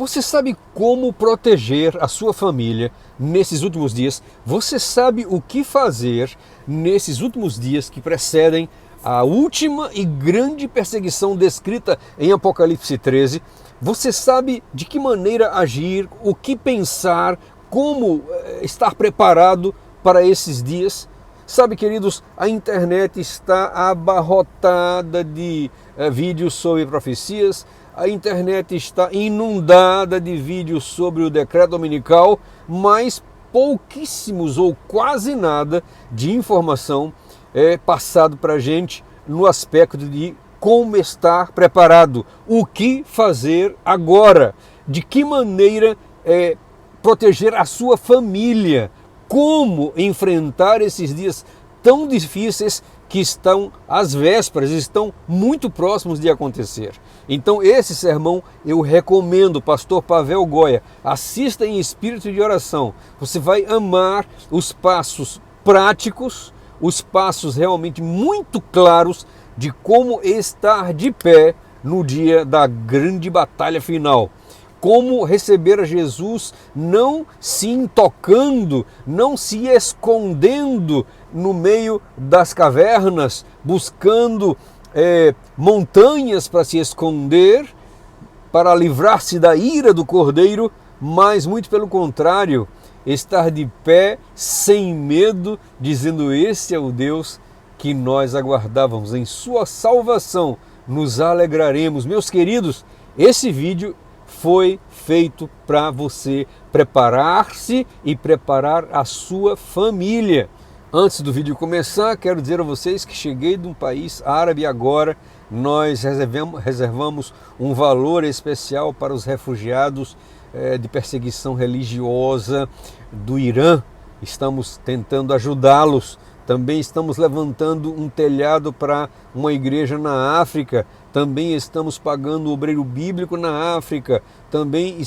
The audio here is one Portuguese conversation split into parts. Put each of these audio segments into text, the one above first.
Você sabe como proteger a sua família nesses últimos dias? Você sabe o que fazer nesses últimos dias que precedem a última e grande perseguição descrita em Apocalipse 13? Você sabe de que maneira agir, o que pensar, como estar preparado para esses dias? Sabe, queridos, a internet está abarrotada de vídeos sobre profecias, a internet está inundada de vídeos sobre o decreto dominical, mas pouquíssimos ou quase nada de informação é passado para a gente no aspecto de como estar preparado, o que fazer agora, de que maneira proteger a sua família, como enfrentar esses dias tão difíceis que estão às vésperas, estão muito próximos de acontecer. Então esse sermão eu recomendo, pastor Pavel Goya, assista em espírito de oração. Você vai amar os passos práticos, os passos realmente muito claros de como estar de pé no dia da grande batalha final. Como receber a Jesus não se intocando, não se escondendo no meio das cavernas, buscando montanhas para se esconder, para livrar-se da ira do Cordeiro, mas muito pelo contrário, estar de pé, sem medo, dizendo: esse é o Deus que nós aguardávamos, em sua salvação nos alegraremos. Meus queridos, esse vídeo foi feito para você preparar-se e preparar a sua família. Antes do vídeo começar, quero dizer a vocês que cheguei de um país árabe agora. Nós reservamos um valor especial para os refugiados de perseguição religiosa do Irã. Estamos tentando ajudá-los. Também estamos levantando um telhado para uma igreja na África. Também estamos pagando o obreiro bíblico na África. Também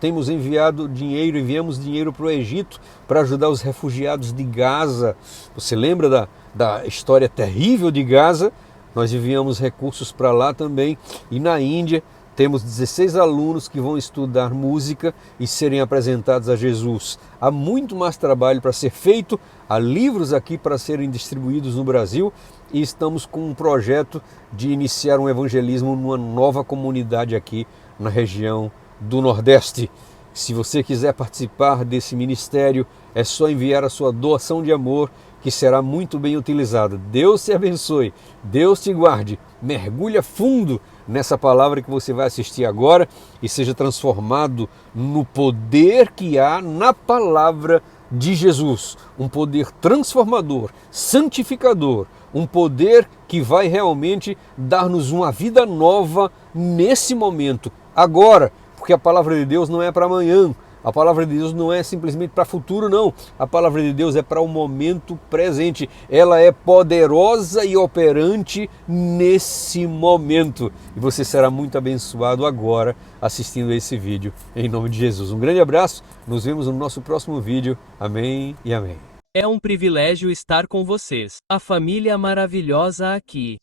temos enviamos dinheiro para o Egito para ajudar os refugiados de Gaza. Você lembra da história terrível de Gaza? Nós enviamos recursos para lá também. E na Índia temos 16 alunos que vão estudar música e serem apresentados a Jesus. Há muito mais trabalho para ser feito, há livros aqui para serem distribuídos no Brasil e estamos com um projeto de iniciar um evangelismo numa nova comunidade aqui na região do Nordeste. Se você quiser participar desse ministério, é só enviar a sua doação de amor, que será muito bem utilizada. Deus te abençoe, Deus te guarde, mergulha fundo nessa palavra que você vai assistir agora e seja transformado no poder que há na palavra de Jesus. Um poder transformador, santificador, um poder que vai realmente dar-nos uma vida nova nesse momento, agora, porque a palavra de Deus não é para amanhã. A palavra de Deus não é simplesmente para futuro, não. A palavra de Deus é para o momento presente. Ela é poderosa e operante nesse momento. E você será muito abençoado agora assistindo a esse vídeo, em nome de Jesus. Um grande abraço, nos vemos no nosso próximo vídeo. Amém e amém. É um privilégio estar com vocês, a família maravilhosa aqui.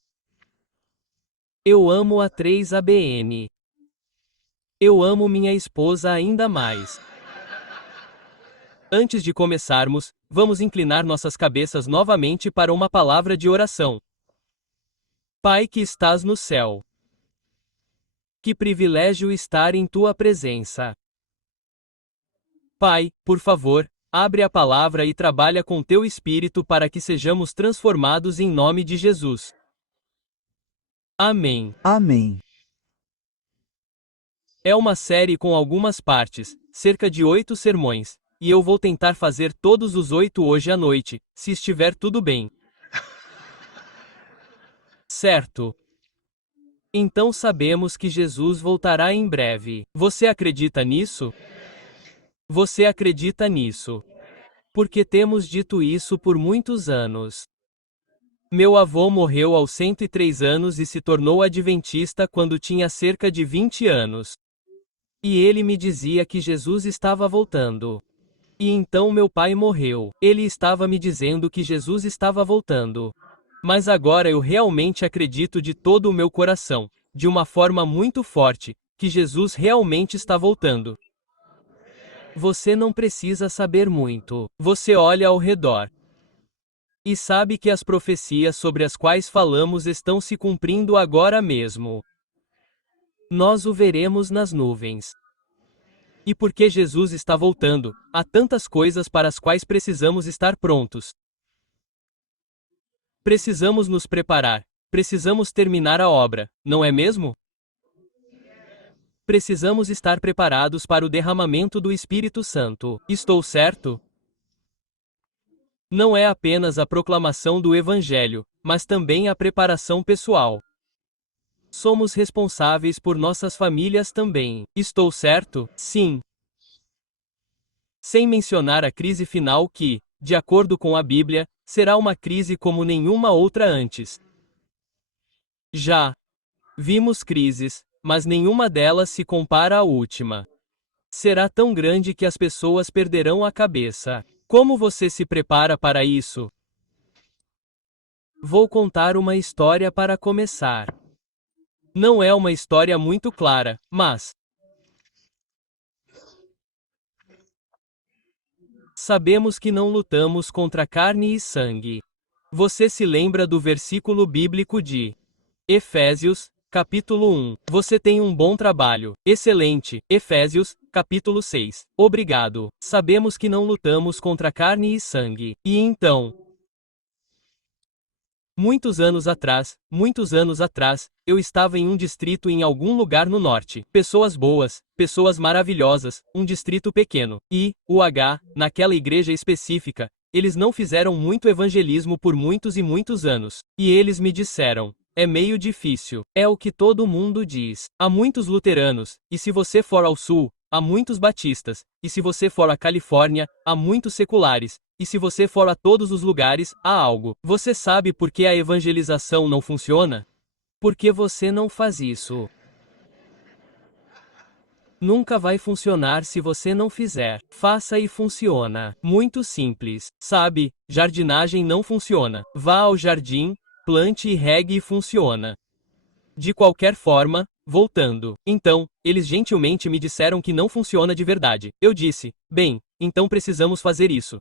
Eu amo a 3ABN. Eu amo minha esposa ainda mais. Antes de começarmos, vamos inclinar nossas cabeças novamente para uma palavra de oração. Pai que estás no céu. Que privilégio estar em tua presença. Pai, por favor, abre a palavra e trabalha com teu espírito para que sejamos transformados em nome de Jesus. Amém. Amém. É uma série com algumas partes, cerca de 8 sermões, e eu vou tentar fazer todos os 8 hoje à noite, se estiver tudo bem. Certo? Então sabemos que Jesus voltará em breve. Você acredita nisso? Você acredita nisso? Porque temos dito isso por muitos anos. Meu avô morreu aos 103 anos e se tornou adventista quando tinha cerca de 20 anos. E ele me dizia que Jesus estava voltando. E então meu pai morreu. Ele estava me dizendo que Jesus estava voltando. Mas agora eu realmente acredito de todo o meu coração, de uma forma muito forte, que Jesus realmente está voltando. Você não precisa saber muito. Você olha ao redor e sabe que as profecias sobre as quais falamos estão se cumprindo agora mesmo. Nós o veremos nas nuvens. E porque Jesus está voltando, há tantas coisas para as quais precisamos estar prontos. Precisamos nos preparar. Precisamos terminar a obra, não é mesmo? Precisamos estar preparados para o derramamento do Espírito Santo. Estou certo? Não é apenas a proclamação do Evangelho, mas também a preparação pessoal. Somos responsáveis por nossas famílias também. Estou certo? Sim. Sem mencionar a crise final que, de acordo com a Bíblia, será uma crise como nenhuma outra antes. Já vimos crises, mas nenhuma delas se compara à última. Será tão grande que as pessoas perderão a cabeça. Como você se prepara para isso? Vou contar uma história para começar. Não é uma história muito clara, mas sabemos que não lutamos contra carne e sangue. Você se lembra do versículo bíblico de Efésios, capítulo 1. Você tem um bom trabalho. Excelente. Efésios, capítulo 6. Obrigado. Sabemos que não lutamos contra carne e sangue. E então, muitos anos atrás, eu estava em um distrito em algum lugar no norte. Pessoas boas, pessoas maravilhosas, um distrito pequeno. E, naquela igreja específica, eles não fizeram muito evangelismo por muitos e muitos anos. E eles me disseram: é meio difícil. É o que todo mundo diz. Há muitos luteranos, e se você for ao sul, há muitos batistas, e se você for à Califórnia, há muitos seculares. E se você for a todos os lugares, há algo. Você sabe por que a evangelização não funciona? Porque você não faz isso. Nunca vai funcionar se você não fizer. Faça e funciona. Muito simples. Sabe, jardinagem não funciona. Vá ao jardim, plante e regue e funciona. De qualquer forma, voltando. Então, eles gentilmente me disseram que não funciona de verdade. Eu disse: bem, então precisamos fazer isso.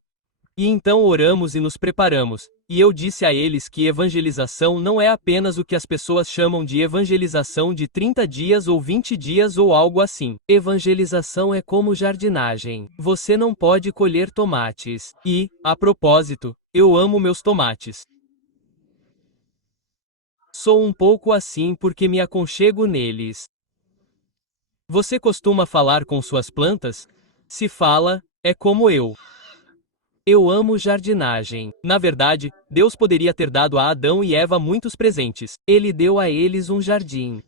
E então oramos e nos preparamos, e eu disse a eles que evangelização não é apenas o que as pessoas chamam de evangelização de 30 dias ou 20 dias ou algo assim. Evangelização é como jardinagem. Você não pode colher tomates. E, a propósito, eu amo meus tomates. Sou um pouco assim porque me aconchego neles. Você costuma falar com suas plantas? Se fala, é como eu. Eu amo jardinagem. Na verdade, Deus poderia ter dado a Adão e Eva muitos presentes. Ele deu a eles um jardim.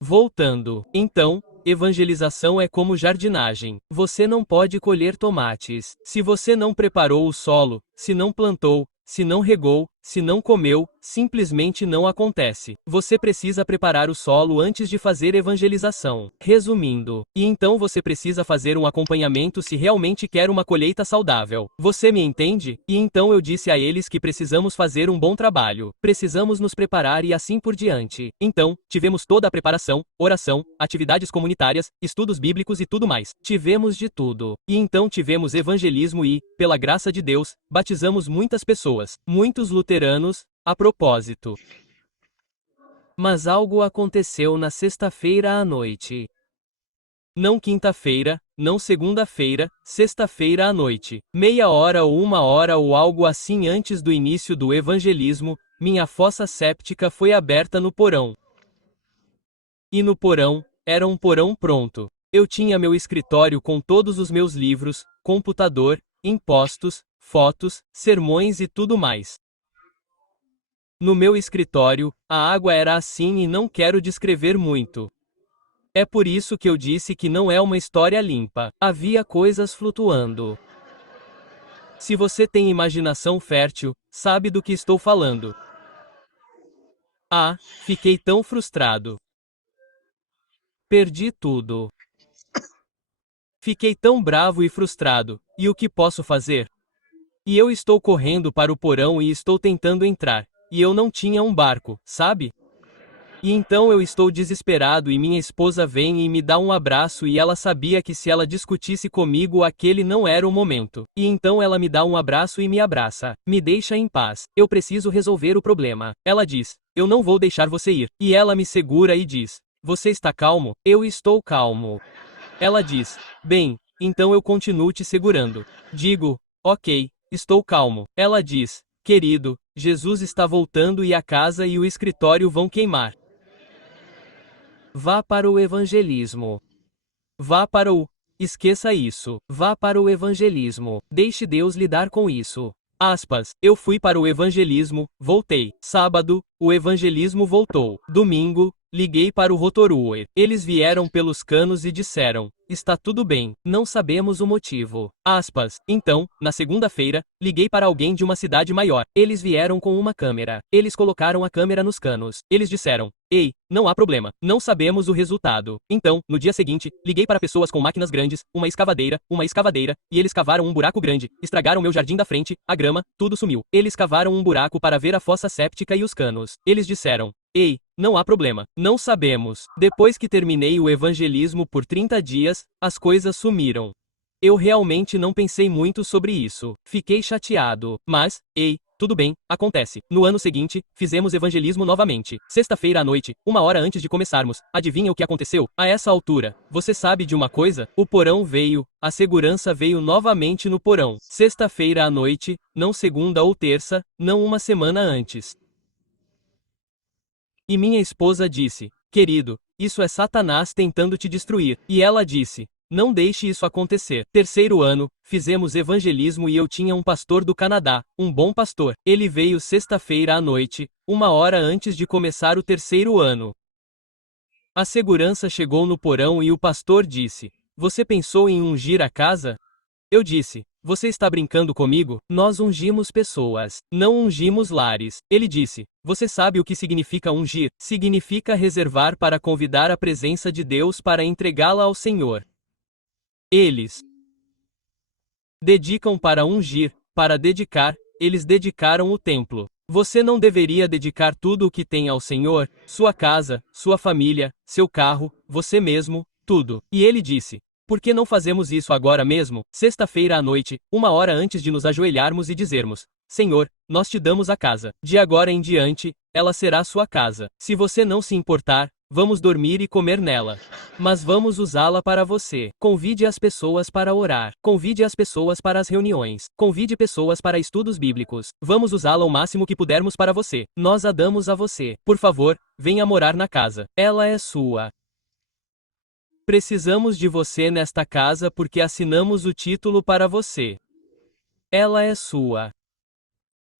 Voltando. Então, evangelização é como jardinagem. Você não pode colher tomates. Se você não preparou o solo, se não plantou, se não regou, se não comeu, simplesmente não acontece. Você precisa preparar o solo antes de fazer evangelização. Resumindo, e então você precisa fazer um acompanhamento se realmente quer uma colheita saudável. Você me entende? E então eu disse a eles que precisamos fazer um bom trabalho. Precisamos nos preparar e assim por diante. Então, tivemos toda a preparação, oração, atividades comunitárias, estudos bíblicos e tudo mais. Tivemos de tudo. E então tivemos evangelismo e, pela graça de Deus, batizamos muitas pessoas. Muitos luteranos, a propósito. Mas algo aconteceu na sexta-feira à noite. Não quinta-feira, não segunda-feira, sexta-feira à noite. Meia hora ou uma hora ou algo assim antes do início do evangelismo, minha fossa séptica foi aberta no porão. E no porão, era um porão pronto. Eu tinha meu escritório com todos os meus livros, computador, impostos, fotos, sermões e tudo mais. No meu escritório, a água era assim e não quero descrever muito. É por isso que eu disse que não é uma história limpa. Havia coisas flutuando. Se você tem imaginação fértil, sabe do que estou falando. Fiquei tão frustrado. Perdi tudo. Fiquei tão bravo e frustrado. E o que posso fazer? E eu estou correndo para o porão e estou tentando entrar. E eu não tinha um barco, sabe? E então eu estou desesperado e minha esposa vem e me dá um abraço e ela sabia que se ela discutisse comigo aquele não era o momento. E então ela me dá um abraço e me abraça. Me deixa em paz. Eu preciso resolver o problema. Ela diz: eu não vou deixar você ir. E ela me segura e diz: você está calmo? Eu estou calmo. Ela diz: bem, então eu continuo te segurando. Digo: ok, estou calmo. Ela diz: querido, Jesus está voltando e a casa e o escritório vão queimar. Vá para o evangelismo. Vá para o. Esqueça isso. Vá para o evangelismo. Deixe Deus lidar com isso. Aspas. Eu fui para o evangelismo, voltei. Sábado, o evangelismo voltou. Domingo, liguei para o Rotorua. Eles vieram pelos canos e disseram: está tudo bem, não sabemos o motivo. Aspas. Então, na segunda-feira, liguei para alguém de uma cidade maior. Eles vieram com uma câmera. Eles colocaram a câmera nos canos. Eles disseram: ei, não há problema, não sabemos o resultado. Então, no dia seguinte, liguei para pessoas com máquinas grandes, uma escavadeira, e eles cavaram um buraco grande, estragaram meu jardim da frente, a grama, tudo sumiu. Eles cavaram um buraco para ver a fossa séptica e os canos. Eles disseram: ei, não há problema, não sabemos. Depois que terminei o evangelismo por 30 dias, as coisas sumiram. Eu realmente não pensei muito sobre isso. Fiquei chateado. Mas, ei, tudo bem, acontece. No ano seguinte, fizemos evangelismo novamente. Sexta-feira à noite, 1 hora antes de começarmos. Adivinha o que aconteceu? A essa altura, você sabe de uma coisa? O porão veio, a segurança veio novamente no porão. Sexta-feira à noite, não segunda ou terça, não uma semana antes. E minha esposa disse: querido, isso é Satanás tentando te destruir. E ela disse: não deixe isso acontecer. Terceiro ano, fizemos evangelismo e eu tinha um pastor do Canadá, um bom pastor. Ele veio sexta-feira à noite, 1 hora antes de começar o terceiro ano. A segurança chegou no porão e o pastor disse: você pensou em ungir a casa? Eu disse: você está brincando comigo? Nós ungimos pessoas, não ungimos lares. Ele disse: você sabe o que significa ungir? Significa reservar para convidar a presença de Deus para entregá-la ao Senhor. Eles dedicam para ungir, para dedicar, eles dedicaram o templo. Você não deveria dedicar tudo o que tem ao Senhor, sua casa, sua família, seu carro, você mesmo, tudo. E ele disse: por que não fazemos isso agora mesmo? Sexta-feira à noite, 1 hora antes de nos ajoelharmos e dizermos: Senhor, nós te damos a casa. De agora em diante, ela será sua casa. Se você não se importar, vamos dormir e comer nela. Mas vamos usá-la para você. Convide as pessoas para orar. Convide as pessoas para as reuniões. Convide pessoas para estudos bíblicos. Vamos usá-la o máximo que pudermos para você. Nós a damos a você. Por favor, venha morar na casa. Ela é sua. Precisamos de você nesta casa porque assinamos o título para você. Ela é sua.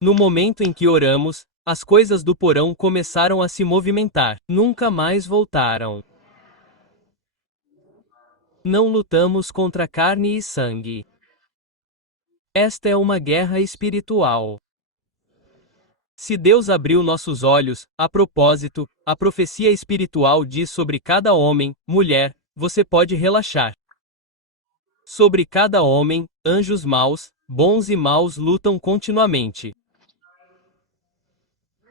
No momento em que oramos, as coisas do porão começaram a se movimentar. Nunca mais voltaram. Não lutamos contra carne e sangue. Esta é uma guerra espiritual. Se Deus abriu nossos olhos, a propósito, a profecia espiritual diz sobre cada homem, mulher, você pode relaxar. Sobre cada homem, anjos maus, bons e maus lutam continuamente.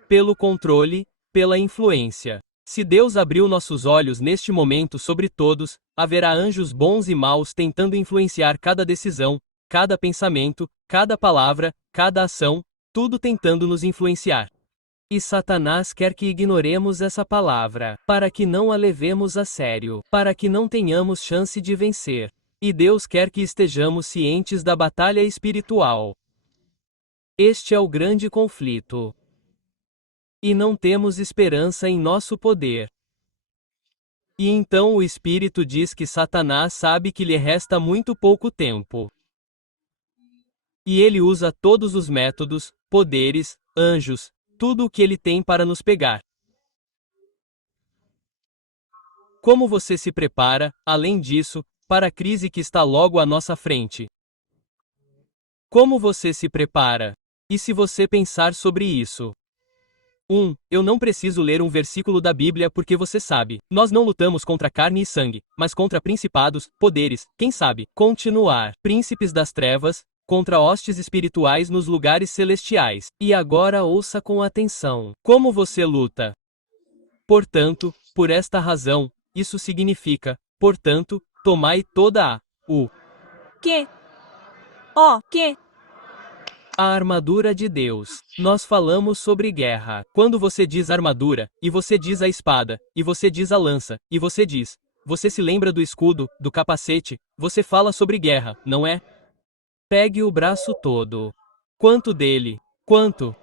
Pelo controle, pela influência. Se Deus abriu nossos olhos neste momento sobre todos, haverá anjos bons e maus tentando influenciar cada decisão, cada pensamento, cada palavra, cada ação, tudo tentando nos influenciar. E Satanás quer que ignoremos essa palavra, para que não a levemos a sério, para que não tenhamos chance de vencer. E Deus quer que estejamos cientes da batalha espiritual. Este é o grande conflito. E não temos esperança em nosso poder. E então o Espírito diz que Satanás sabe que lhe resta muito pouco tempo. E ele usa todos os métodos, poderes, anjos, tudo o que ele tem para nos pegar. Como você se prepara, além disso, para a crise que está logo à nossa frente? Como você se prepara? E se você pensar sobre isso? Eu não preciso ler um versículo da Bíblia porque você sabe. Nós não lutamos contra carne e sangue, mas contra principados, poderes, quem sabe, continuar, príncipes das trevas, contra hostes espirituais nos lugares celestiais. E agora ouça com atenção. Como você luta? Portanto, por esta razão, isso significa, portanto, tomai toda Que? O que? a armadura de Deus. Nós falamos sobre guerra. Quando você diz armadura, e você diz a espada, e você diz a lança, e você diz, você se lembra do escudo, do capacete, você fala sobre guerra, não é? Pegue o braço todo. Quanto dele? Quanto?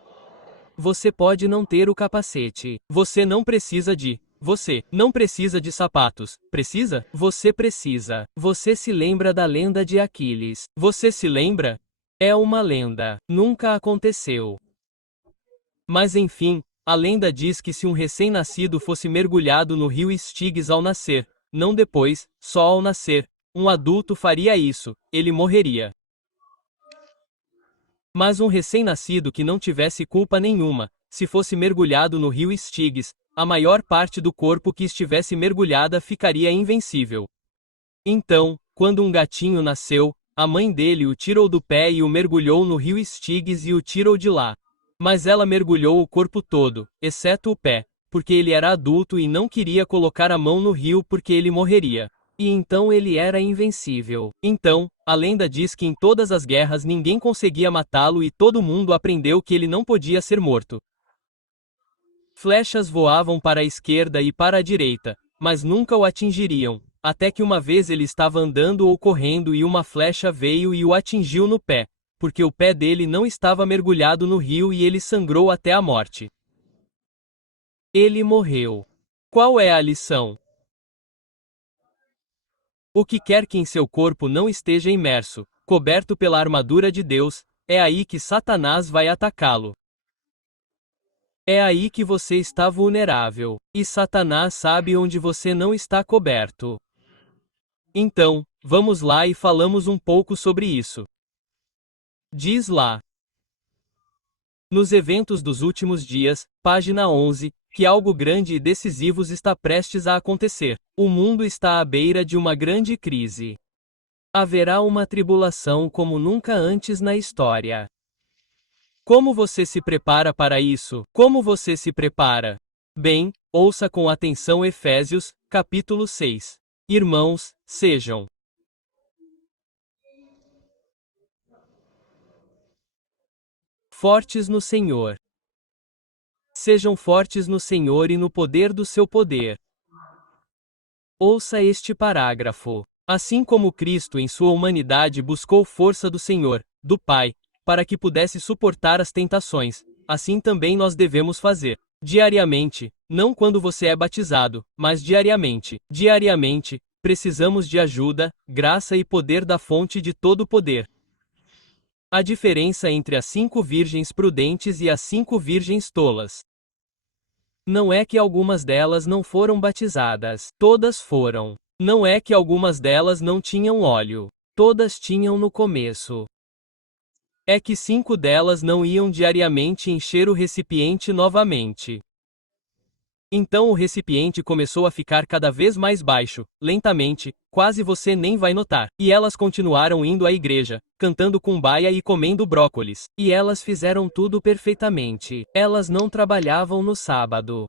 Você pode não ter o capacete. Você não precisa de. Você não precisa de sapatos. Precisa? Você precisa. Você se lembra da lenda de Aquiles. Você se lembra? É uma lenda. Nunca aconteceu. Mas enfim, a lenda diz que se um recém-nascido fosse mergulhado no rio Styx ao nascer, não depois, só ao nascer, um adulto faria isso, ele morreria. Mas um recém-nascido que não tivesse culpa nenhuma, se fosse mergulhado no rio Styx, a maior parte do corpo que estivesse mergulhada ficaria invencível. Então, quando um gatinho nasceu, a mãe dele o tirou do pé e o mergulhou no rio Styx e o tirou de lá. Mas ela mergulhou o corpo todo, exceto o pé, porque ele era adulto e não queria colocar a mão no rio porque ele morreria. E então ele era invencível. Então, a lenda diz que em todas as guerras ninguém conseguia matá-lo e todo mundo aprendeu que ele não podia ser morto. Flechas voavam para a esquerda e para a direita, mas nunca o atingiriam, até que uma vez ele estava andando ou correndo e uma flecha veio e o atingiu no pé, porque o pé dele não estava mergulhado no rio e ele sangrou até a morte. Ele morreu. Qual é a lição? O que quer que em seu corpo não esteja imerso, coberto pela armadura de Deus, é aí que Satanás vai atacá-lo. É aí que você está vulnerável, e Satanás sabe onde você não está coberto. Então, vamos lá e falamos um pouco sobre isso. Diz lá. Nos eventos dos últimos dias, página 11, que algo grande e decisivo está prestes a acontecer. O mundo está à beira de uma grande crise. Haverá uma tribulação como nunca antes na história. Como você se prepara para isso? Como você se prepara? Bem, ouça com atenção Efésios, capítulo 6. Irmãos, sejam fortes no Senhor. Sejam fortes no Senhor e no poder do seu poder. Ouça este parágrafo. Assim como Cristo em sua humanidade buscou força do Senhor, do Pai, para que pudesse suportar as tentações, assim também nós devemos fazer. Diariamente, não quando você é batizado, mas diariamente. Diariamente, precisamos de ajuda, graça e poder da fonte de todo o poder. A diferença entre as 5 virgens prudentes e as 5 virgens tolas. Não é que algumas delas não foram batizadas, todas foram. Não é que algumas delas não tinham óleo, todas tinham no começo. É que 5 delas não iam diariamente encher o recipiente novamente. Então o recipiente começou a ficar cada vez mais baixo, lentamente, quase você nem vai notar. E elas continuaram indo à igreja, cantando cumbaia e comendo brócolis. E elas fizeram tudo perfeitamente. Elas não trabalhavam no sábado.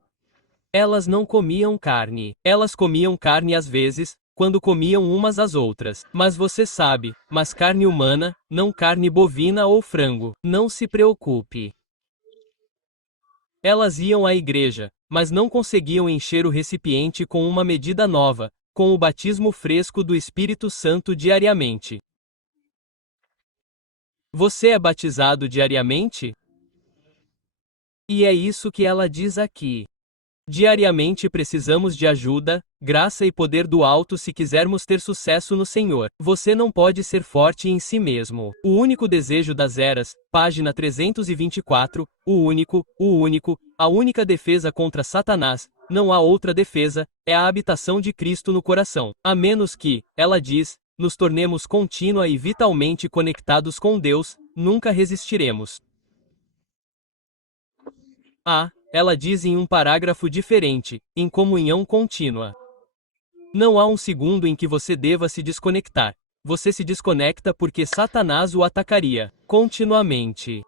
Elas não comiam carne. Elas comiam carne às vezes, quando comiam umas às outras. Mas você sabe, mas carne humana, não carne bovina ou frango. Não se preocupe. Elas iam à igreja, mas não conseguiam encher o recipiente com uma medida nova, com o batismo fresco do Espírito Santo diariamente. Você é batizado diariamente? E é isso que ela diz aqui. Diariamente precisamos de ajuda, graça e poder do alto se quisermos ter sucesso no Senhor. Você não pode ser forte em si mesmo. O único desejo das eras, página 324, a única defesa contra Satanás, não há outra defesa, é a habitação de Cristo no coração. A menos que, ela diz, nos tornemos contínua e vitalmente conectados com Deus, nunca resistiremos. Ela diz em um parágrafo diferente, em comunhão contínua. Não há um segundo em que você deva se desconectar. Você se desconecta porque Satanás o atacaria, continuamente.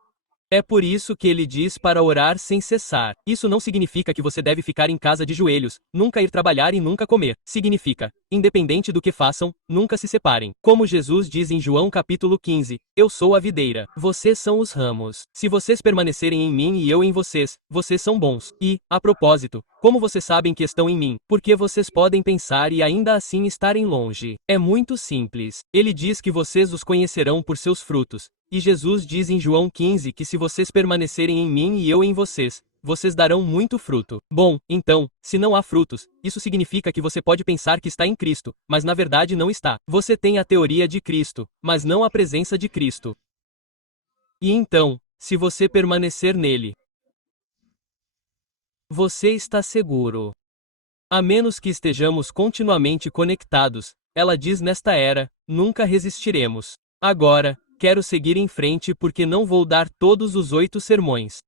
É por isso que ele diz para orar sem cessar. Isso não significa que você deve ficar em casa de joelhos, nunca ir trabalhar e nunca comer. Significa, independente do que façam, nunca se separem. Como Jesus diz em João capítulo 15, eu sou a videira, vocês são os ramos. Se vocês permanecerem em mim e eu em vocês, vocês são bons. E, a propósito, como vocês sabem que estão em mim? Porque vocês podem pensar e ainda assim estarem longe. É muito simples. Ele diz que vocês os conhecerão por seus frutos. E Jesus diz em João 15 que se vocês permanecerem em mim e eu em vocês, vocês darão muito fruto. Bom, então, se não há frutos, isso significa que você pode pensar que está em Cristo, mas na verdade não está. Você tem a teoria de Cristo, mas não a presença de Cristo. E então, se você permanecer nele, você está seguro. A menos que estejamos continuamente conectados, ela diz nesta era, nunca resistiremos. Agora, quero seguir em frente porque não vou dar todos os 8 sermões.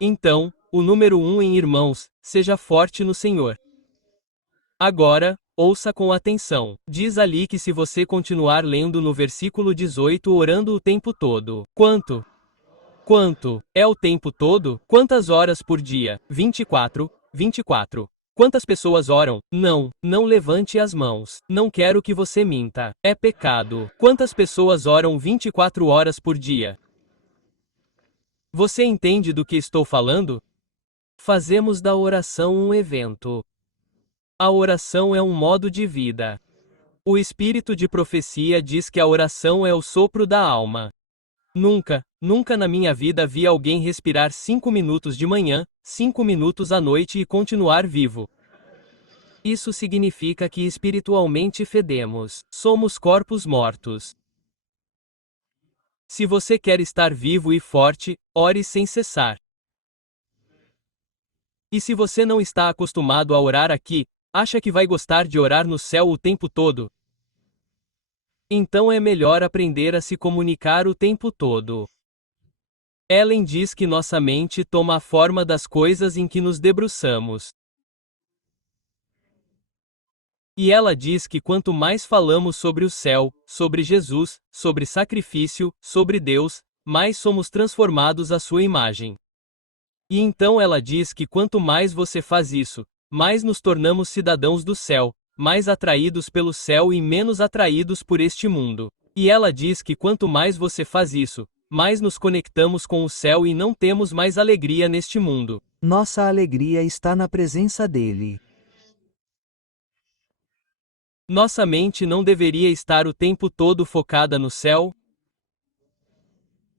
Então, o número 1 em irmãos, seja forte no Senhor. Agora, ouça com atenção. Diz ali que se você continuar lendo no versículo 18 orando o tempo todo. Quanto? É o tempo todo? Quantas horas por dia? 24. Quantas pessoas oram? Não levante as mãos. Não quero que você minta. É pecado. Quantas pessoas oram 24 horas por dia? Você entende do que estou falando? Fazemos da oração um evento. A oração é um modo de vida. O espírito de profecia diz que a oração é o sopro da alma. Nunca na minha vida vi alguém respirar 5 minutos de manhã, 5 minutos à noite e continuar vivo. Isso significa que espiritualmente fedemos. Somos corpos mortos. Se você quer estar vivo e forte, ore sem cessar. E se você não está acostumado a orar aqui, acha que vai gostar de orar no céu o tempo todo? Então é melhor aprender a se comunicar o tempo todo. Ellen diz que nossa mente toma a forma das coisas em que nos debruçamos. E ela diz que quanto mais falamos sobre o céu, sobre Jesus, sobre sacrifício, sobre Deus, mais somos transformados à sua imagem. E então ela diz que quanto mais você faz isso, mais nos tornamos cidadãos do céu, mais atraídos pelo céu e menos atraídos por este mundo. E ela diz que quanto mais você faz isso, mais nos conectamos com o céu e não temos mais alegria neste mundo. Nossa alegria está na presença dele. Nossa mente não deveria estar o tempo todo focada no céu?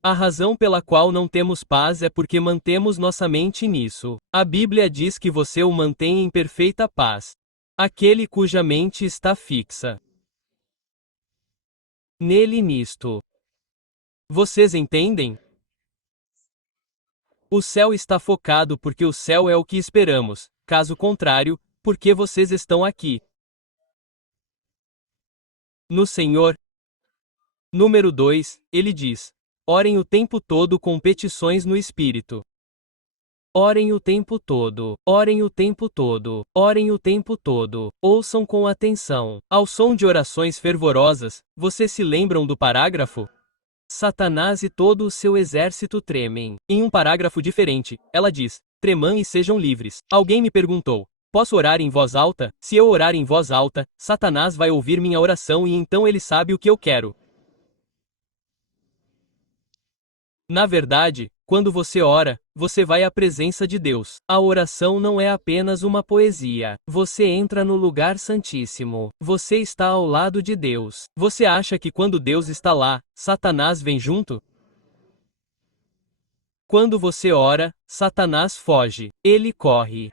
A razão pela qual não temos paz é porque mantemos nossa mente nisso. A Bíblia diz que você o mantém em perfeita paz. Aquele cuja mente está fixa nele nisto. Vocês entendem? O céu está focado porque o céu é o que esperamos, caso contrário, por que vocês estão aqui? No Senhor. Número 2, ele diz: orem o tempo todo com petições no Espírito. Orem o tempo todo, orem o tempo todo, orem o tempo todo. Ouçam com atenção. Ao som de orações fervorosas, vocês se lembram do parágrafo? Satanás e todo o seu exército tremem. Em um parágrafo diferente, ela diz: tremam e sejam livres. Alguém me perguntou: posso orar em voz alta? Se eu orar em voz alta, Satanás vai ouvir minha oração e então ele sabe o que eu quero. Na verdade, quando você ora, você vai à presença de Deus. A oração não é apenas uma poesia. Você entra no lugar santíssimo. Você está ao lado de Deus. Você acha que quando Deus está lá, Satanás vem junto? Quando você ora, Satanás foge. Ele corre.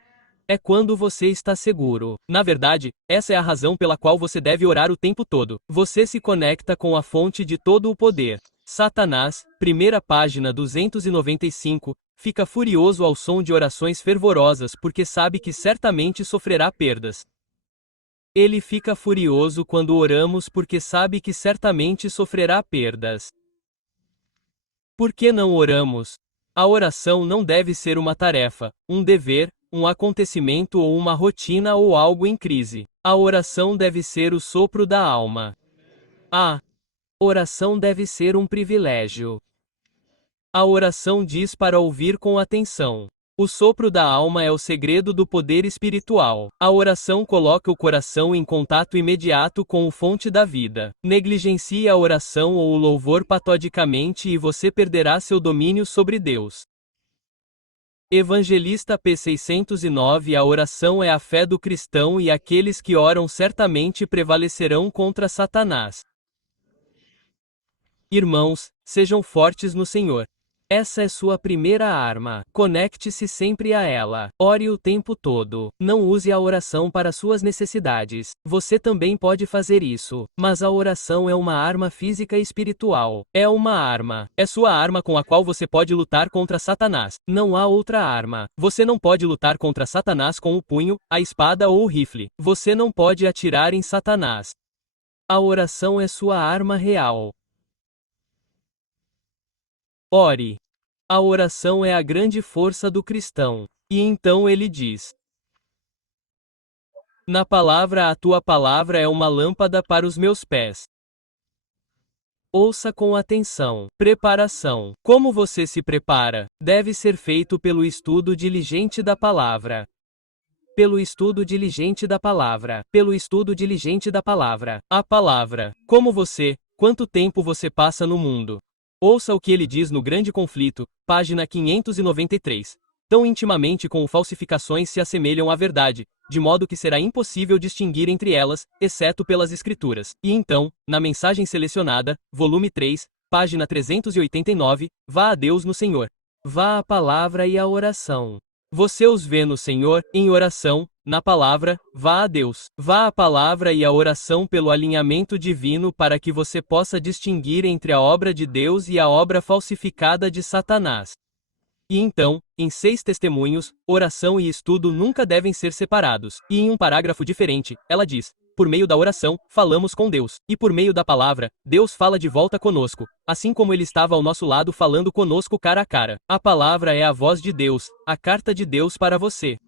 É quando você está seguro. Na verdade, essa é a razão pela qual você deve orar o tempo todo. Você se conecta com a fonte de todo o poder. Satanás, primeira página 295, fica furioso ao som de orações fervorosas porque sabe que certamente sofrerá perdas. Ele fica furioso quando oramos porque sabe que certamente sofrerá perdas. Por que não oramos? A oração não deve ser uma tarefa, um dever, um acontecimento ou uma rotina ou algo em crise. A oração deve ser o sopro da alma. A oração deve ser um privilégio. A oração diz para ouvir com atenção. O sopro da alma é o segredo do poder espiritual. A oração coloca o coração em contato imediato com a fonte da vida. Negligencie a oração ou o louvor patodicamente e você perderá seu domínio sobre Deus. Evangelista P. 609. A oração é a fé do cristão e aqueles que oram certamente prevalecerão contra Satanás. Irmãos, sejam fortes no Senhor. Essa é sua primeira arma. Conecte-se sempre a ela. Ore o tempo todo. Não use a oração para suas necessidades. Você também pode fazer isso. Mas a oração é uma arma física e espiritual. É uma arma. É sua arma com a qual você pode lutar contra Satanás. Não há outra arma. Você não pode lutar contra Satanás com o punho, a espada ou o rifle. Você não pode atirar em Satanás. A oração é sua arma real. Ore. A oração é a grande força do cristão. E então ele diz: na palavra, a tua palavra é uma lâmpada para os meus pés. Ouça com atenção. Preparação. Como você se prepara? Deve ser feito pelo estudo diligente da palavra. Pelo estudo diligente da palavra. Pelo estudo diligente da palavra. A palavra. Como você, quanto tempo você passa no mundo? Ouça o que ele diz no Grande Conflito, página 593. Tão intimamente como falsificações se assemelham à verdade, de modo que será impossível distinguir entre elas, exceto pelas Escrituras. E então, na Mensagem Selecionada, volume 3, página 389, vá a Deus no Senhor. Vá à palavra e à oração. Você os vê no Senhor, em oração, na palavra, vá a Deus. Vá à palavra e à oração pelo alinhamento divino para que você possa distinguir entre a obra de Deus e a obra falsificada de Satanás. E então, em 6 testemunhos, oração e estudo nunca devem ser separados. E em um parágrafo diferente, ela diz: por meio da oração, falamos com Deus. E por meio da palavra, Deus fala de volta conosco, assim como ele estava ao nosso lado falando conosco cara a cara. A palavra é a voz de Deus, a carta de Deus para você.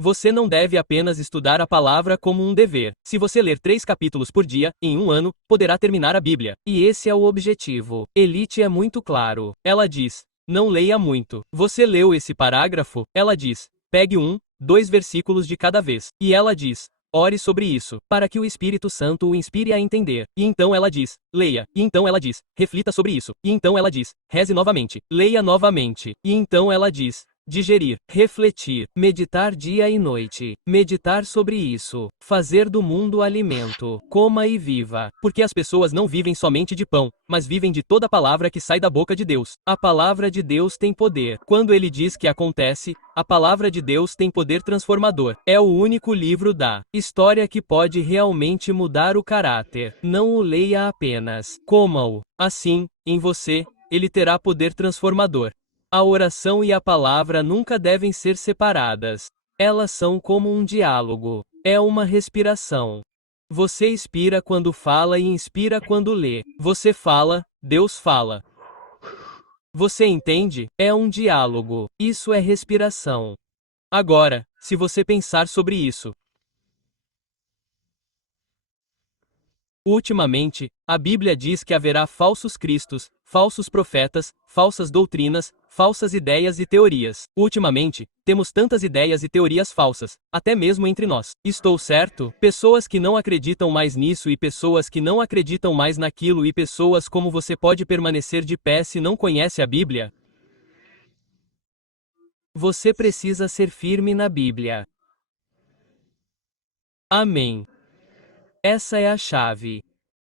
Você não deve apenas estudar a palavra como um dever. Se você ler 3 capítulos por dia, em um ano, poderá terminar a Bíblia. E esse é o objetivo. Elite é muito claro. Ela diz: não leia muito. Você leu esse parágrafo? Ela diz: pegue 2 versículos de cada vez. E ela diz: ore sobre isso, para que o Espírito Santo o inspire a entender. E então ela diz: leia. E então ela diz: reflita sobre isso. E então ela diz: reze novamente. Leia novamente. E então ela diz: digerir, refletir, meditar dia e noite, meditar sobre isso, fazer do mundo alimento, coma e viva, porque as pessoas não vivem somente de pão, mas vivem de toda palavra que sai da boca de Deus. A palavra de Deus tem poder. Quando ele diz que acontece, a palavra de Deus tem poder transformador. É o único livro da história que pode realmente mudar o caráter. Não o leia apenas, coma-o. Assim, em você, ele terá poder transformador. A oração e a palavra nunca devem ser separadas. Elas são como um diálogo. É uma respiração. Você expira quando fala e inspira quando lê. Você fala, Deus fala. Você entende? É um diálogo. Isso é respiração. Agora, se você pensar sobre isso. Ultimamente, a Bíblia diz que haverá falsos cristos, falsos profetas, falsas doutrinas, falsas ideias e teorias. Ultimamente, temos tantas ideias e teorias falsas, até mesmo entre nós. Estou certo? Pessoas que não acreditam mais nisso e pessoas que não acreditam mais naquilo e pessoas como você pode permanecer de pé se não conhece a Bíblia? Você precisa ser firme na Bíblia. Amém. Essa é a chave.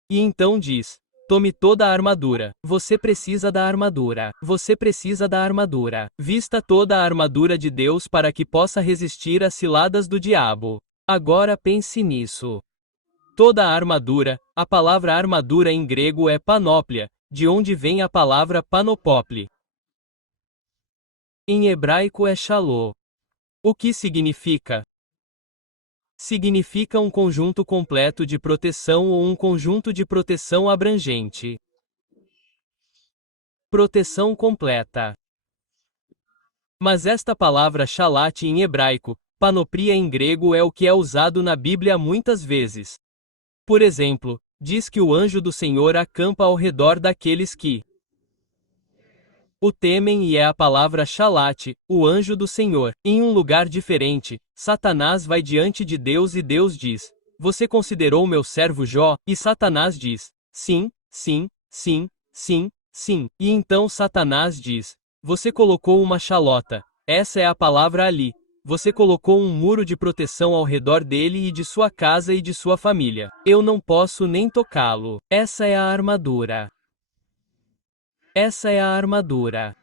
E então diz: tome toda a armadura. Você precisa da armadura. Você precisa da armadura. Vista toda a armadura de Deus para que possa resistir às ciladas do diabo. Agora pense nisso. Toda a armadura, a palavra armadura em grego é panóplia, de onde vem a palavra panopopli. Em hebraico é shalom. O que significa? Significa um conjunto completo de proteção ou um conjunto de proteção abrangente. Proteção completa. Mas esta palavra shalat em hebraico, panoplia em grego é o que é usado na Bíblia muitas vezes. Por exemplo, diz que o anjo do Senhor acampa ao redor daqueles que O temem e é a palavra Shalate, o anjo do Senhor. Em um lugar diferente, Satanás vai diante de Deus e Deus diz: Você considerou meu servo Jó? E Satanás diz: Sim, sim, sim, sim, sim. E então Satanás diz: Você colocou uma chalota. Essa é a palavra ali. Você colocou um muro de proteção ao redor dele e de sua casa e de sua família. Eu não posso nem tocá-lo. Essa é a armadura. Essa é a armadura.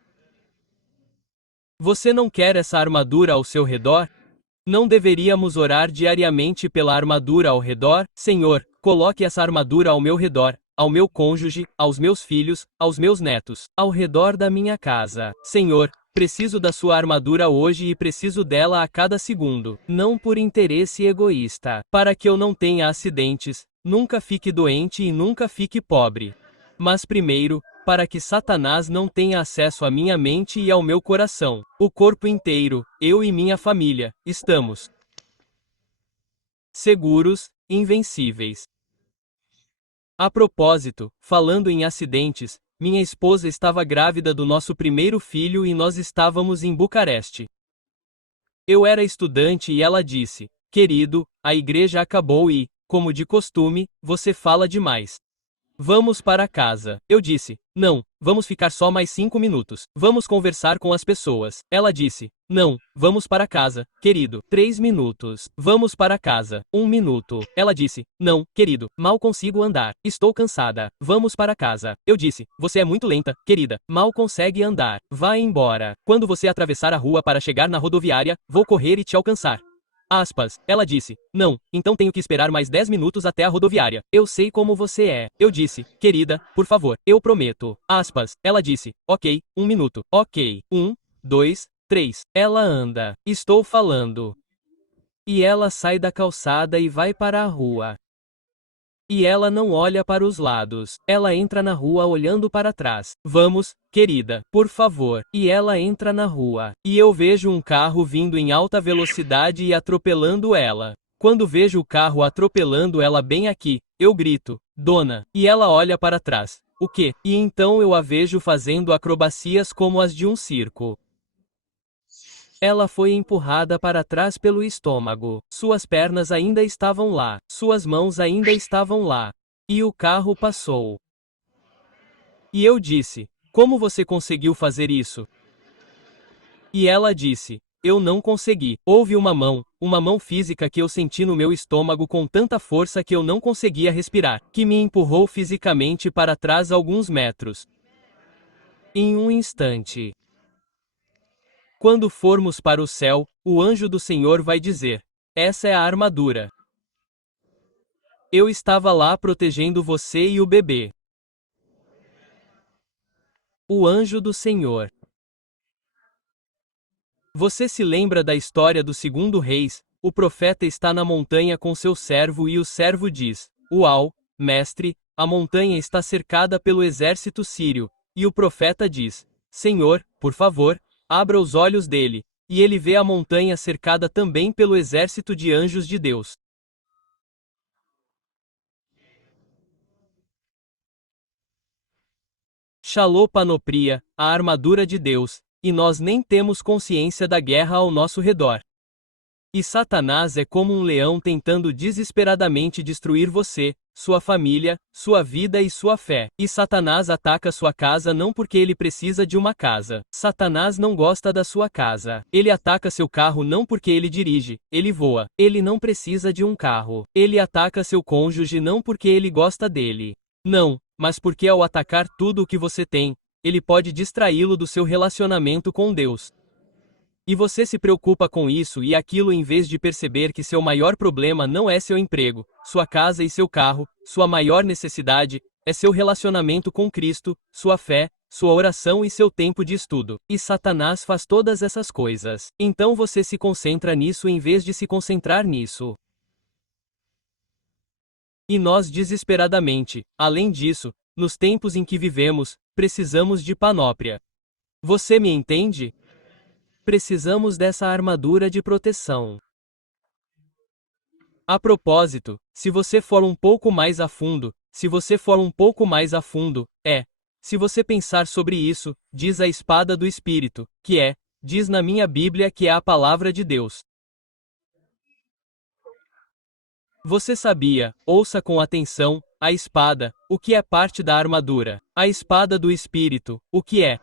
Você não quer essa armadura ao seu redor? Não deveríamos orar diariamente pela armadura ao redor? Senhor, coloque essa armadura ao meu redor, ao meu cônjuge, aos meus filhos, aos meus netos, ao redor da minha casa. Senhor, preciso da sua armadura hoje e preciso dela a cada segundo. Não por interesse egoísta. Para que eu não tenha acidentes, nunca fique doente e nunca fique pobre. Mas primeiro, para que Satanás não tenha acesso à minha mente e ao meu coração. O corpo inteiro, eu e minha família, estamos seguros, invencíveis. A propósito, falando em acidentes, minha esposa estava grávida do nosso primeiro filho e nós estávamos em Bucareste. Eu era estudante e ela disse: Querido, a igreja acabou e, como de costume, você fala demais. Vamos para casa. Eu disse: Não, vamos ficar só mais 5 minutos. Vamos conversar com as pessoas. Ela disse: Não, vamos para casa, querido. 3 minutos. Vamos para casa. 1 minuto. Ela disse: Não, querido, mal consigo andar. Estou cansada. Vamos para casa. Eu disse: Você é muito lenta, querida. Mal consegue andar. Vá embora. Quando você atravessar a rua para chegar na rodoviária, vou correr e te alcançar. Aspas. Ela disse: Não, então tenho que esperar mais 10 minutos até a rodoviária. Eu sei como você é. Eu disse: Querida, por favor, eu prometo. Aspas. Ela disse: Ok, 1 minuto. Ok. 1, 2, 3. Ela anda. Estou falando. E ela sai da calçada e vai para a rua. E ela não olha para os lados. Ela entra na rua olhando para trás. Vamos, querida, por favor. E ela entra na rua. E eu vejo um carro vindo em alta velocidade e atropelando ela. Quando vejo o carro atropelando ela bem aqui, eu grito: Dona! E ela olha para trás. O quê? E então eu a vejo fazendo acrobacias como as de um circo. Ela foi empurrada para trás pelo estômago. Suas pernas ainda estavam lá. Suas mãos ainda estavam lá. E o carro passou. E eu disse: Como você conseguiu fazer isso? E ela disse: Eu não consegui. Houve uma mão física que eu senti no meu estômago com tanta força que eu não conseguia respirar, que me empurrou fisicamente para trás alguns metros. Em um instante. Quando formos para o céu, o anjo do Senhor vai dizer: Essa é a armadura. Eu estava lá protegendo você e o bebê. O anjo do Senhor. Você se lembra da história do segundo Reis? O profeta está na montanha com seu servo e o servo diz: Uau, mestre, a montanha está cercada pelo exército sírio. E o profeta diz: Senhor, por favor, abra os olhos dele, e ele vê a montanha cercada também pelo exército de anjos de Deus. Shalom panoplia, a armadura de Deus, e nós nem temos consciência da guerra ao nosso redor. E Satanás é como um leão tentando desesperadamente destruir você, sua família, sua vida e sua fé. E Satanás ataca sua casa não porque ele precisa de uma casa. Satanás não gosta da sua casa. Ele ataca seu carro não porque ele dirige, ele voa. Ele não precisa de um carro. Ele ataca seu cônjuge não porque ele gosta dele. Não, mas porque ao atacar tudo o que você tem, ele pode distraí-lo do seu relacionamento com Deus. E você se preocupa com isso e aquilo em vez de perceber que seu maior problema não é seu emprego, sua casa e seu carro, sua maior necessidade é seu relacionamento com Cristo, sua fé, sua oração e seu tempo de estudo. E Satanás faz todas essas coisas. Então você se concentra nisso em vez de se concentrar nisso. E nós desesperadamente, além disso, nos tempos em que vivemos, precisamos de panóplia. Você me entende? Precisamos dessa armadura de proteção. A propósito, se você for um pouco mais a fundo, Se você pensar sobre isso, diz a espada do Espírito, diz na minha Bíblia que é a palavra de Deus. Você sabia, ouça com atenção, a espada, o que é parte da armadura. A espada do Espírito, o que é?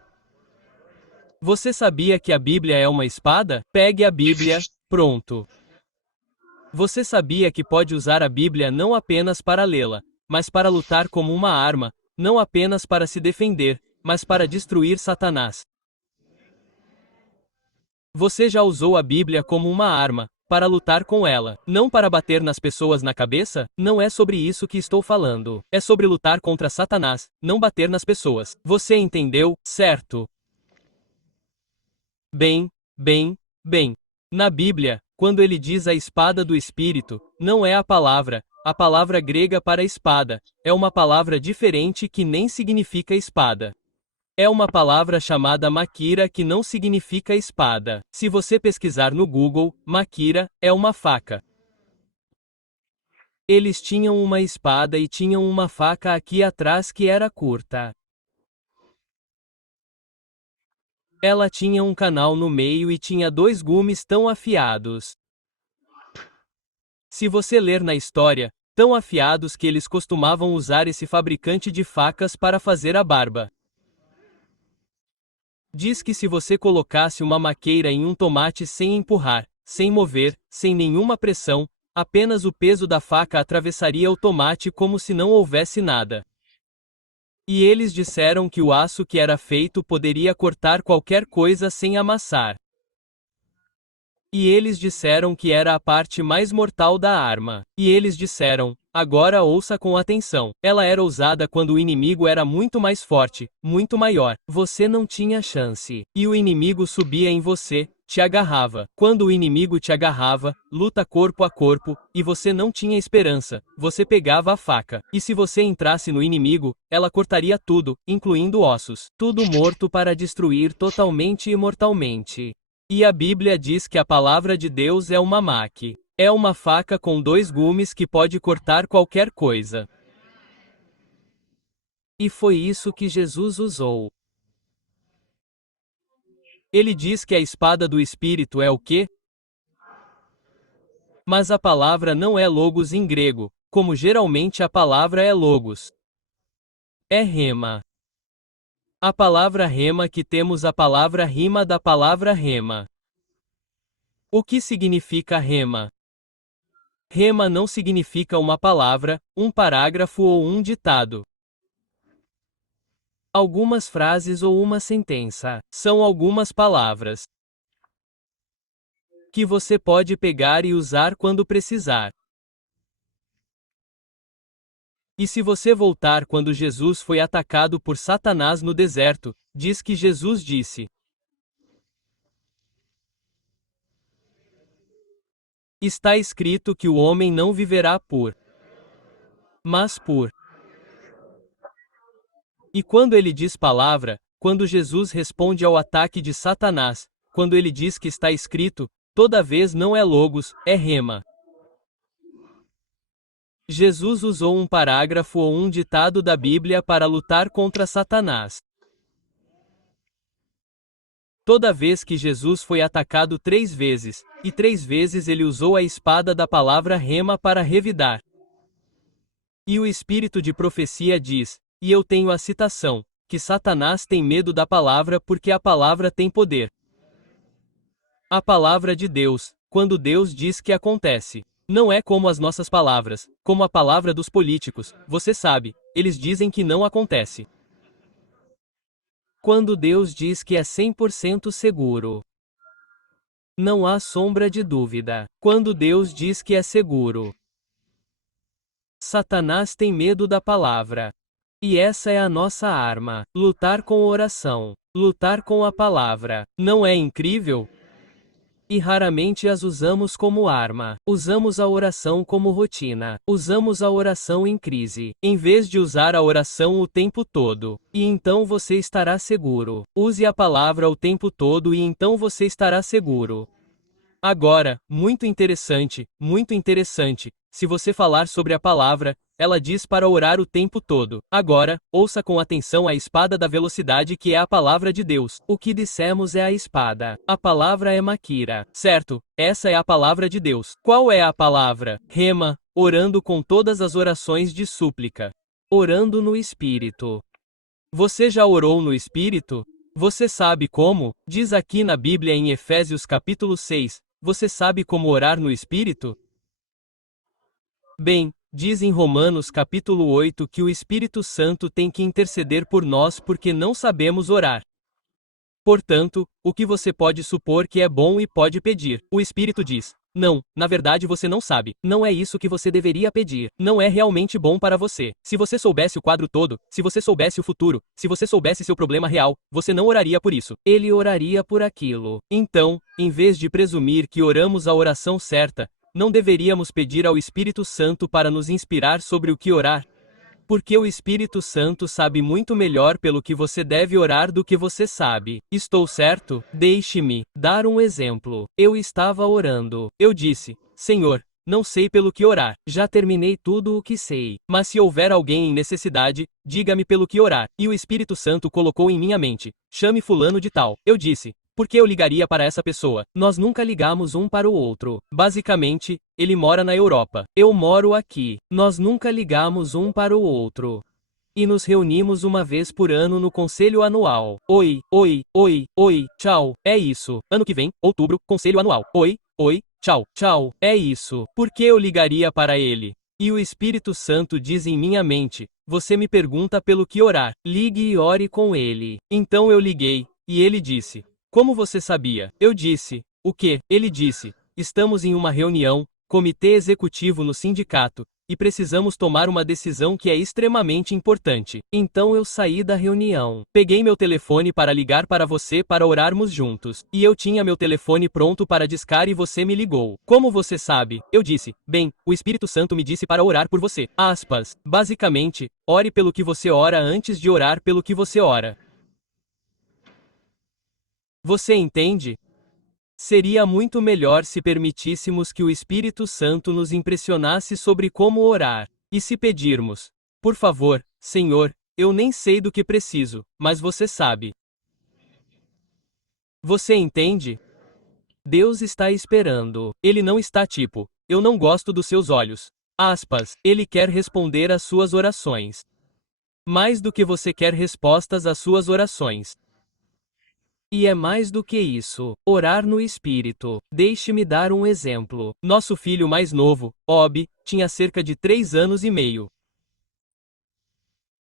Você sabia que a Bíblia é uma espada? Pegue a Bíblia, pronto. Você sabia que pode usar a Bíblia não apenas para lê-la, mas para lutar como uma arma, não apenas para se defender, mas para destruir Satanás. Você já usou a Bíblia como uma arma, para lutar com ela, não para bater nas pessoas na cabeça? Não é sobre isso que estou falando. É sobre lutar contra Satanás, não bater nas pessoas. Você entendeu, certo? Bem. Na Bíblia, quando ele diz a espada do Espírito, não é a palavra grega para espada, é uma palavra diferente que nem significa espada. É uma palavra chamada maquira que não significa espada. Se você pesquisar no Google, maquira é uma faca. Eles tinham uma espada e tinham uma faca aqui atrás que era curta. Ela tinha um canal no meio e tinha 2 gumes tão afiados. Se você ler na história, tão afiados que eles costumavam usar esse fabricante de facas para fazer a barba. Diz que se você colocasse uma maqueira em um tomate sem empurrar, sem mover, sem nenhuma pressão, apenas o peso da faca atravessaria o tomate como se não houvesse nada. E eles disseram que o aço que era feito poderia cortar qualquer coisa sem amassar. E eles disseram que era a parte mais mortal da arma. E eles disseram, agora ouça com atenção. Ela era usada quando o inimigo era muito mais forte, muito maior. Você não tinha chance. E o inimigo subia em você, te agarrava. Quando o inimigo te agarrava, luta corpo a corpo, e você não tinha esperança, você pegava a faca. E se você entrasse no inimigo, ela cortaria tudo, incluindo ossos. Tudo morto para destruir totalmente e mortalmente. E a Bíblia diz que a palavra de Deus é uma maque. É uma faca com 2 gumes que pode cortar qualquer coisa. E foi isso que Jesus usou. Ele diz que a espada do Espírito é o quê? Mas a palavra não é logos em grego, como geralmente a palavra é logos. É rema. A palavra rema que temos a palavra rima da palavra rema. O que significa rema? Rema não significa uma palavra, um parágrafo ou um ditado. Algumas frases ou uma sentença. São algumas palavras que você pode pegar e usar quando precisar. E se você voltar quando Jesus foi atacado por Satanás no deserto, diz que Jesus disse: está escrito que o homem não viverá mas por. E quando ele diz palavra, quando Jesus responde ao ataque de Satanás, quando ele diz que está escrito, toda vez não é logos, é rema. Jesus usou um parágrafo ou um ditado da Bíblia para lutar contra Satanás. Toda vez que Jesus foi atacado 3 vezes, e 3 vezes ele usou a espada da palavra rema para revidar. E o espírito de profecia diz, e eu tenho a citação, que Satanás tem medo da palavra porque a palavra tem poder. A palavra de Deus, quando Deus diz que acontece. Não é como as nossas palavras, como a palavra dos políticos, você sabe, eles dizem que não acontece. Quando Deus diz que é 100% seguro. Não há sombra de dúvida. Quando Deus diz que é seguro. Satanás tem medo da palavra. E essa é a nossa arma. Lutar com oração. Lutar com a palavra. Não é incrível? E raramente as usamos como arma. Usamos a oração como rotina. Usamos a oração em crise, em vez de usar a oração o tempo todo. E então você estará seguro. Use a palavra o tempo todo e então você estará seguro. Agora, muito interessante, se você falar sobre a palavra, ela diz para orar o tempo todo. Agora, ouça com atenção a espada da velocidade que é a palavra de Deus. O que dissemos é a espada. A palavra é Maquira. Certo, essa é a palavra de Deus. Qual é a palavra? Rema, orando com todas as orações de súplica. Orando no Espírito. Você já orou no Espírito? Você sabe como? Diz aqui na Bíblia em Efésios capítulo 6, você sabe como orar no Espírito? Bem, diz em Romanos capítulo 8 que o Espírito Santo tem que interceder por nós porque não sabemos orar. Portanto, o que você pode supor que é bom e pode pedir? O Espírito diz: não, na verdade você não sabe. Não é isso que você deveria pedir. Não é realmente bom para você. Se você soubesse o quadro todo, se você soubesse o futuro, se você soubesse seu problema real, você não oraria por isso. Ele oraria por aquilo. Então, em vez de presumir que oramos a oração certa, não deveríamos pedir ao Espírito Santo para nos inspirar sobre o que orar? Porque o Espírito Santo sabe muito melhor pelo que você deve orar do que você sabe. Estou certo? Deixe-me dar um exemplo. Eu estava orando. Eu disse: Senhor, não sei pelo que orar. Já terminei tudo o que sei. Mas se houver alguém em necessidade, diga-me pelo que orar. E o Espírito Santo colocou em minha mente: chame fulano de tal. Eu disse: por que eu ligaria para essa pessoa? Nós nunca ligamos um para o outro. Basicamente, ele mora na Europa. Eu moro aqui. Nós nunca ligamos um para o outro. E nos reunimos uma vez por ano no conselho anual. Oi, oi, oi, oi, tchau. É isso. Ano que vem, outubro, conselho anual. Oi, oi, tchau, tchau. É isso. Por que eu ligaria para ele? E o Espírito Santo diz em minha mente: você me pergunta pelo que orar. Ligue e ore com ele. Então eu liguei, e ele disse: como você sabia? Eu disse: o quê? Ele disse: estamos em uma reunião, comitê executivo no sindicato, e precisamos tomar uma decisão que é extremamente importante. Então eu saí da reunião. Peguei meu telefone para ligar para você para orarmos juntos. E eu tinha meu telefone pronto para discar e você me ligou. Como você sabe? Eu disse: bem, o Espírito Santo me disse para orar por você. Aspas. Basicamente, ore pelo que você ora antes de orar pelo que você ora. Você entende? Seria muito melhor se permitíssemos que o Espírito Santo nos impressionasse sobre como orar. E se pedirmos: por favor, Senhor, eu nem sei do que preciso, mas você sabe. Você entende? Deus está esperando. Ele não está tipo: eu não gosto dos seus olhos. Aspas. Ele quer responder às suas orações. Mais do que você quer respostas às suas orações. E é mais do que isso, orar no Espírito. Deixe-me dar um exemplo. Nosso filho mais novo, Obi, tinha cerca de 3 anos e meio.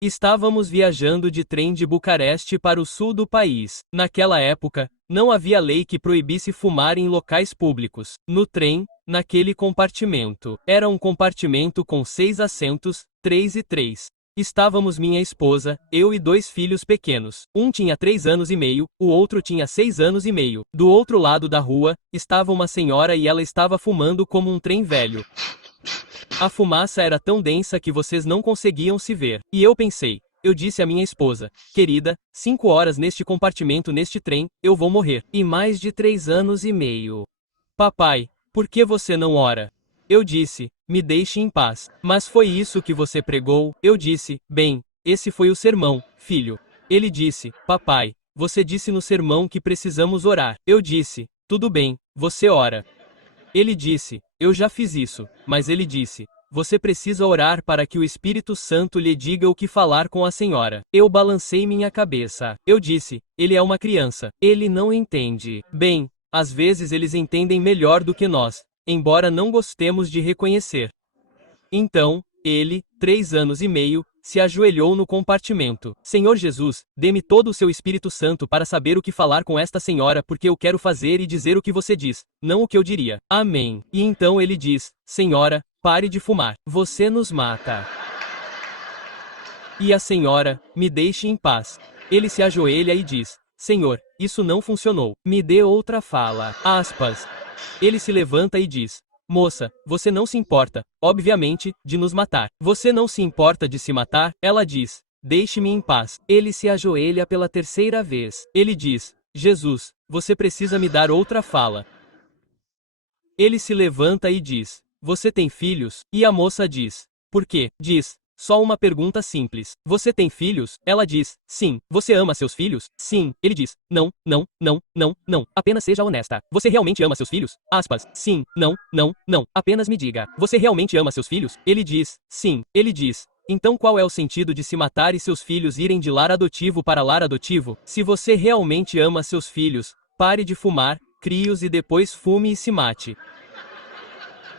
Estávamos viajando de trem de Bucareste para o sul do país. Naquela época, não havia lei que proibisse fumar em locais públicos. No trem, naquele compartimento. Era um compartimento com 6 assentos, 3 e 3. Estávamos minha esposa, eu e 2 filhos pequenos. Um tinha 3 anos e meio, o outro tinha 6 anos e meio. Do outro lado da rua, estava uma senhora e ela estava fumando como um trem velho. A fumaça era tão densa que vocês não conseguiam se ver. E eu pensei, eu disse à minha esposa: querida, 5 horas neste compartimento neste trem, eu vou morrer. E mais de 3 anos e meio. Papai, por que você não ora? Eu disse: me deixe em paz. Mas foi isso que você pregou? Eu disse: bem, esse foi o sermão, filho. Ele disse: papai, você disse no sermão que precisamos orar. Eu disse: tudo bem, você ora. Ele disse: eu já fiz isso. Mas ele disse: você precisa orar para que o Espírito Santo lhe diga o que falar com a senhora. Eu balancei minha cabeça. Eu disse: ele é uma criança. Ele não entende. Bem, às vezes eles entendem melhor do que nós, embora não gostemos de reconhecer. Então, ele, 3 anos e meio, se ajoelhou no compartimento. Senhor Jesus, dê-me todo o seu Espírito Santo para saber o que falar com esta senhora porque eu quero fazer e dizer o que você diz, não o que eu diria. Amém. E então ele diz: senhora, pare de fumar. Você nos mata. E a senhora: me deixe em paz. Ele se ajoelha e diz: Senhor, isso não funcionou. Me dê outra fala. Aspas. Ele se levanta e diz: moça, você não se importa, obviamente, de nos matar. Você não se importa de se matar? Ela diz: deixe-me em paz. Ele se ajoelha pela 3ª vez. Ele diz: Jesus, você precisa me dar outra fala. Ele se levanta e diz: você tem filhos? E a moça diz, por quê? Diz, só uma pergunta simples. Você tem filhos? Ela diz, sim. Você ama seus filhos? Sim. Ele diz, não, não, não, não, não. Apenas seja honesta. Você realmente ama seus filhos? Aspas. Sim, não, não, não. Apenas me diga. Você realmente ama seus filhos? Ele diz, sim. Ele diz, então qual é o sentido de se matar e seus filhos irem de lar adotivo para lar adotivo? Se você realmente ama seus filhos, pare de fumar, crie-os e depois fume e se mate.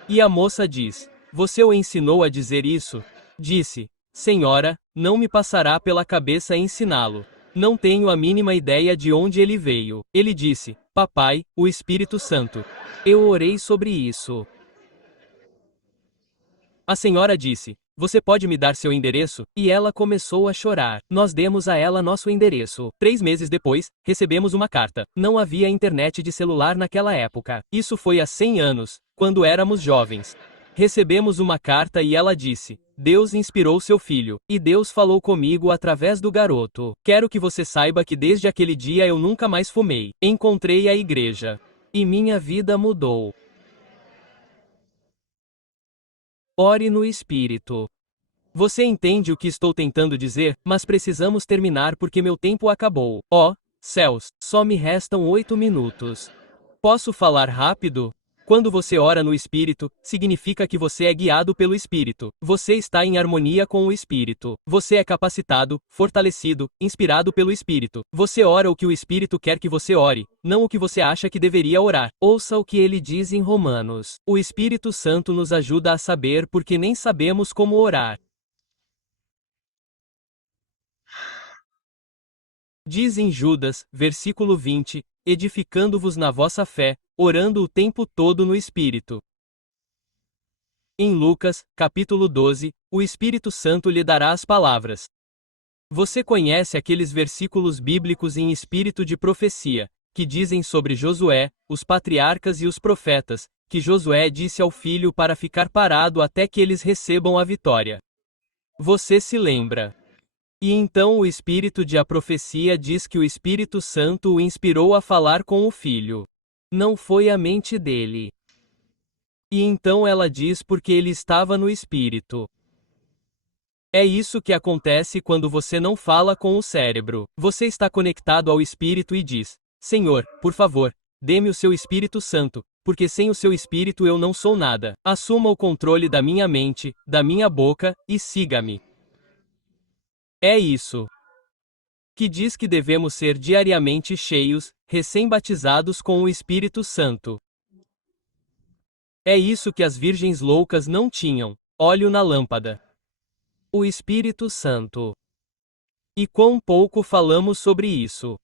E a moça diz, você o ensinou a dizer isso? Disse, senhora, não me passará pela cabeça ensiná-lo. Não tenho a mínima ideia de onde ele veio. Ele disse, papai, o Espírito Santo. Eu orei sobre isso. A senhora disse, você pode me dar seu endereço? E ela começou a chorar. Nós demos a ela nosso endereço. 3 meses depois, recebemos uma carta. Não havia internet de celular naquela época. Isso foi há 100 anos, quando éramos jovens. Recebemos uma carta e ela disse, Deus inspirou seu filho, e Deus falou comigo através do garoto. Quero que você saiba que desde aquele dia eu nunca mais fumei. Encontrei a igreja. E minha vida mudou. Ore no Espírito. Você entende o que estou tentando dizer, mas precisamos terminar porque meu tempo acabou. Oh, céus, só me restam 8 minutos. Posso falar rápido? Quando você ora no Espírito, significa que você é guiado pelo Espírito. Você está em harmonia com o Espírito. Você é capacitado, fortalecido, inspirado pelo Espírito. Você ora o que o Espírito quer que você ore, não o que você acha que deveria orar. Ouça o que ele diz em Romanos. O Espírito Santo nos ajuda a saber porque nem sabemos como orar. Diz em Judas, versículo 20, edificando-vos na vossa fé, orando o tempo todo no Espírito. Em Lucas, capítulo 12, o Espírito Santo lhe dará as palavras. Você conhece aqueles versículos bíblicos em espírito de profecia, que dizem sobre Josué, os patriarcas e os profetas, que Josué disse ao filho para ficar parado até que eles recebam a vitória. Você se lembra? E então o espírito de a profecia diz que o Espírito Santo o inspirou a falar com o filho. Não foi a mente dele. E então ela diz porque ele estava no espírito. É isso que acontece quando você não fala com o cérebro. Você está conectado ao Espírito e diz: Senhor, por favor, dê-me o seu Espírito Santo, porque sem o seu Espírito eu não sou nada. Assuma o controle da minha mente, da minha boca, e siga-me. É isso que diz que devemos ser diariamente cheios, recém-batizados com o Espírito Santo. É isso que as virgens loucas não tinham: óleo na lâmpada. O Espírito Santo. E quão pouco falamos sobre isso.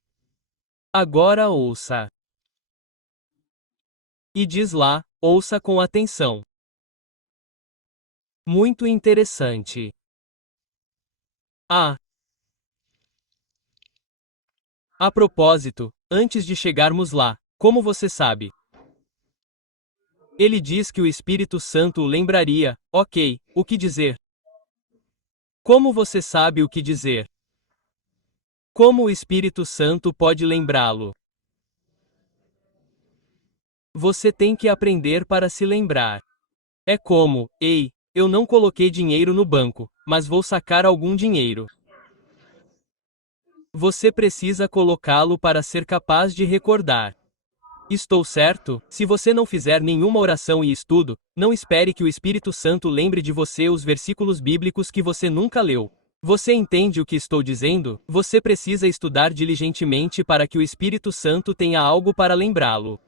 Agora ouça. E diz lá, ouça com atenção. Muito interessante. A propósito, antes de chegarmos lá, como você sabe? Ele diz que o Espírito Santo o lembraria, ok, o que dizer? Como você sabe o que dizer? Como o Espírito Santo pode lembrá-lo? Você tem que aprender para se lembrar. É como, ei, eu não coloquei dinheiro no banco, mas vou sacar algum dinheiro. Você precisa colocá-lo para ser capaz de recordar. Estou certo? Se você não fizer nenhuma oração e estudo, não espere que o Espírito Santo lembre de você os versículos bíblicos que você nunca leu. Você entende o que estou dizendo? Você precisa estudar diligentemente para que o Espírito Santo tenha algo para lembrá-lo.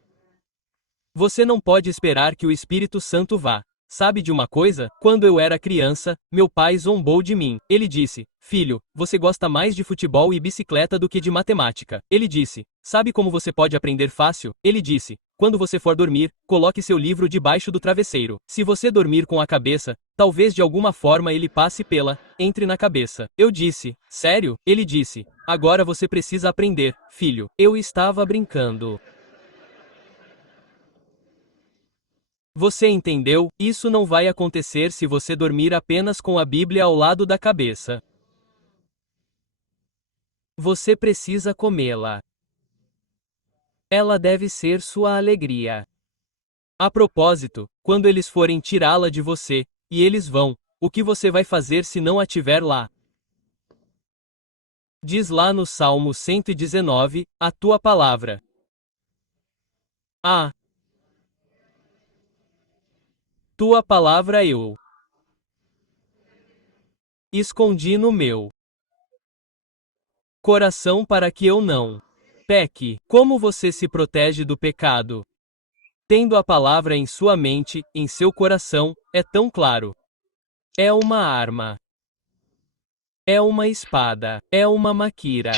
Você não pode esperar que o Espírito Santo vá. Sabe de uma coisa? Quando eu era criança, meu pai zombou de mim. Ele disse: Filho, você gosta mais de futebol e bicicleta do que de matemática. Ele disse: Sabe como você pode aprender fácil? Ele disse: Quando você for dormir, coloque seu livro debaixo do travesseiro. Se você dormir com a cabeça, talvez de alguma forma ele passe entre na cabeça. Eu disse: Sério? Ele disse: Agora você precisa aprender, filho. Eu estava brincando. Você entendeu? Isso não vai acontecer se você dormir apenas com a Bíblia ao lado da cabeça. Você precisa comê-la. Ela deve ser sua alegria. A propósito, quando eles forem tirá-la de você, e eles vão, o que você vai fazer se não a tiver lá? Diz lá no Salmo 119, a tua palavra. Ah, tua palavra eu escondi no meu coração para que eu não peque. Como você se protege do pecado? Tendo a palavra em sua mente, em seu coração, é tão claro. É uma arma. É uma espada. É uma maquira.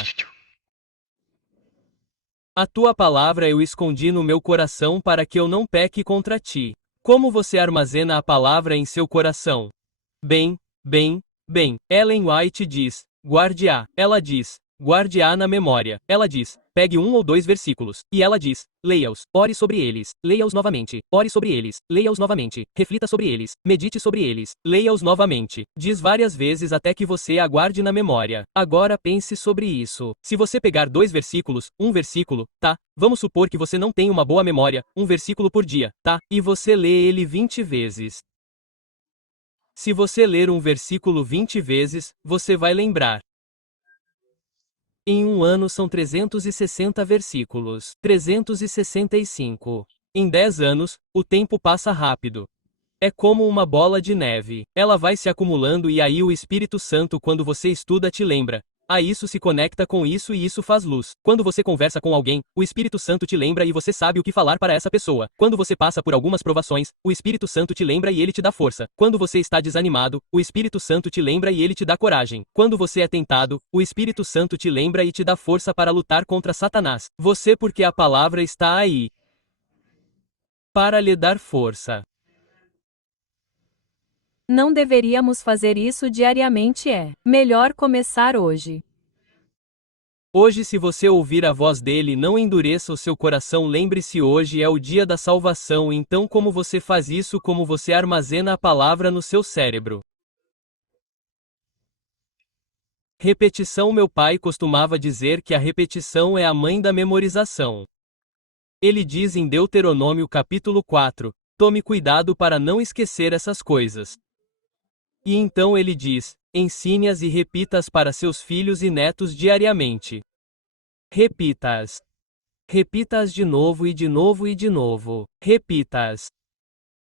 A tua palavra eu escondi no meu coração para que eu não peque contra ti. Como você armazena a palavra em seu coração? Bem, bem, bem. Ellen White diz, guarde-a. Ela diz, guarde-a na memória. Ela diz, pegue um ou dois versículos. E ela diz, leia-os, ore sobre eles, leia-os novamente, ore sobre eles, leia-os novamente, reflita sobre eles, medite sobre eles, leia-os novamente. Diz várias vezes até que você a guarde na memória. Agora pense sobre isso. Se você pegar dois versículos, um versículo, tá? Vamos supor que você não tem uma boa memória, um versículo por dia, tá? E você lê ele 20 vezes. Se você ler um versículo 20 vezes, você vai lembrar. Em um ano são 360 versículos. 365. Em 10 anos, o tempo passa rápido. É como uma bola de neve. Ela vai se acumulando e aí o Espírito Santo, quando você estuda, te lembra. Ah, isso se conecta com isso e isso faz luz. Quando você conversa com alguém, o Espírito Santo te lembra e você sabe o que falar para essa pessoa. Quando você passa por algumas provações, o Espírito Santo te lembra e ele te dá força. Quando você está desanimado, o Espírito Santo te lembra e ele te dá coragem. Quando você é tentado, o Espírito Santo te lembra e te dá força para lutar contra Satanás. Você, porque a palavra está aí para lhe dar força. Não deveríamos fazer isso diariamente, é melhor começar hoje. Hoje, se você ouvir a voz dele, não endureça o seu coração. Lembre-se, hoje é o dia da salvação. Então, como você faz isso? Como você armazena a palavra no seu cérebro? Repetição. Meu pai costumava dizer que a repetição é a mãe da memorização. Ele diz em Deuteronômio capítulo 4, tome cuidado para não esquecer essas coisas. E então ele diz, ensine-as e repita-as para seus filhos e netos diariamente. Repita-as. Repita-as de novo e de novo e de novo. Repita-as.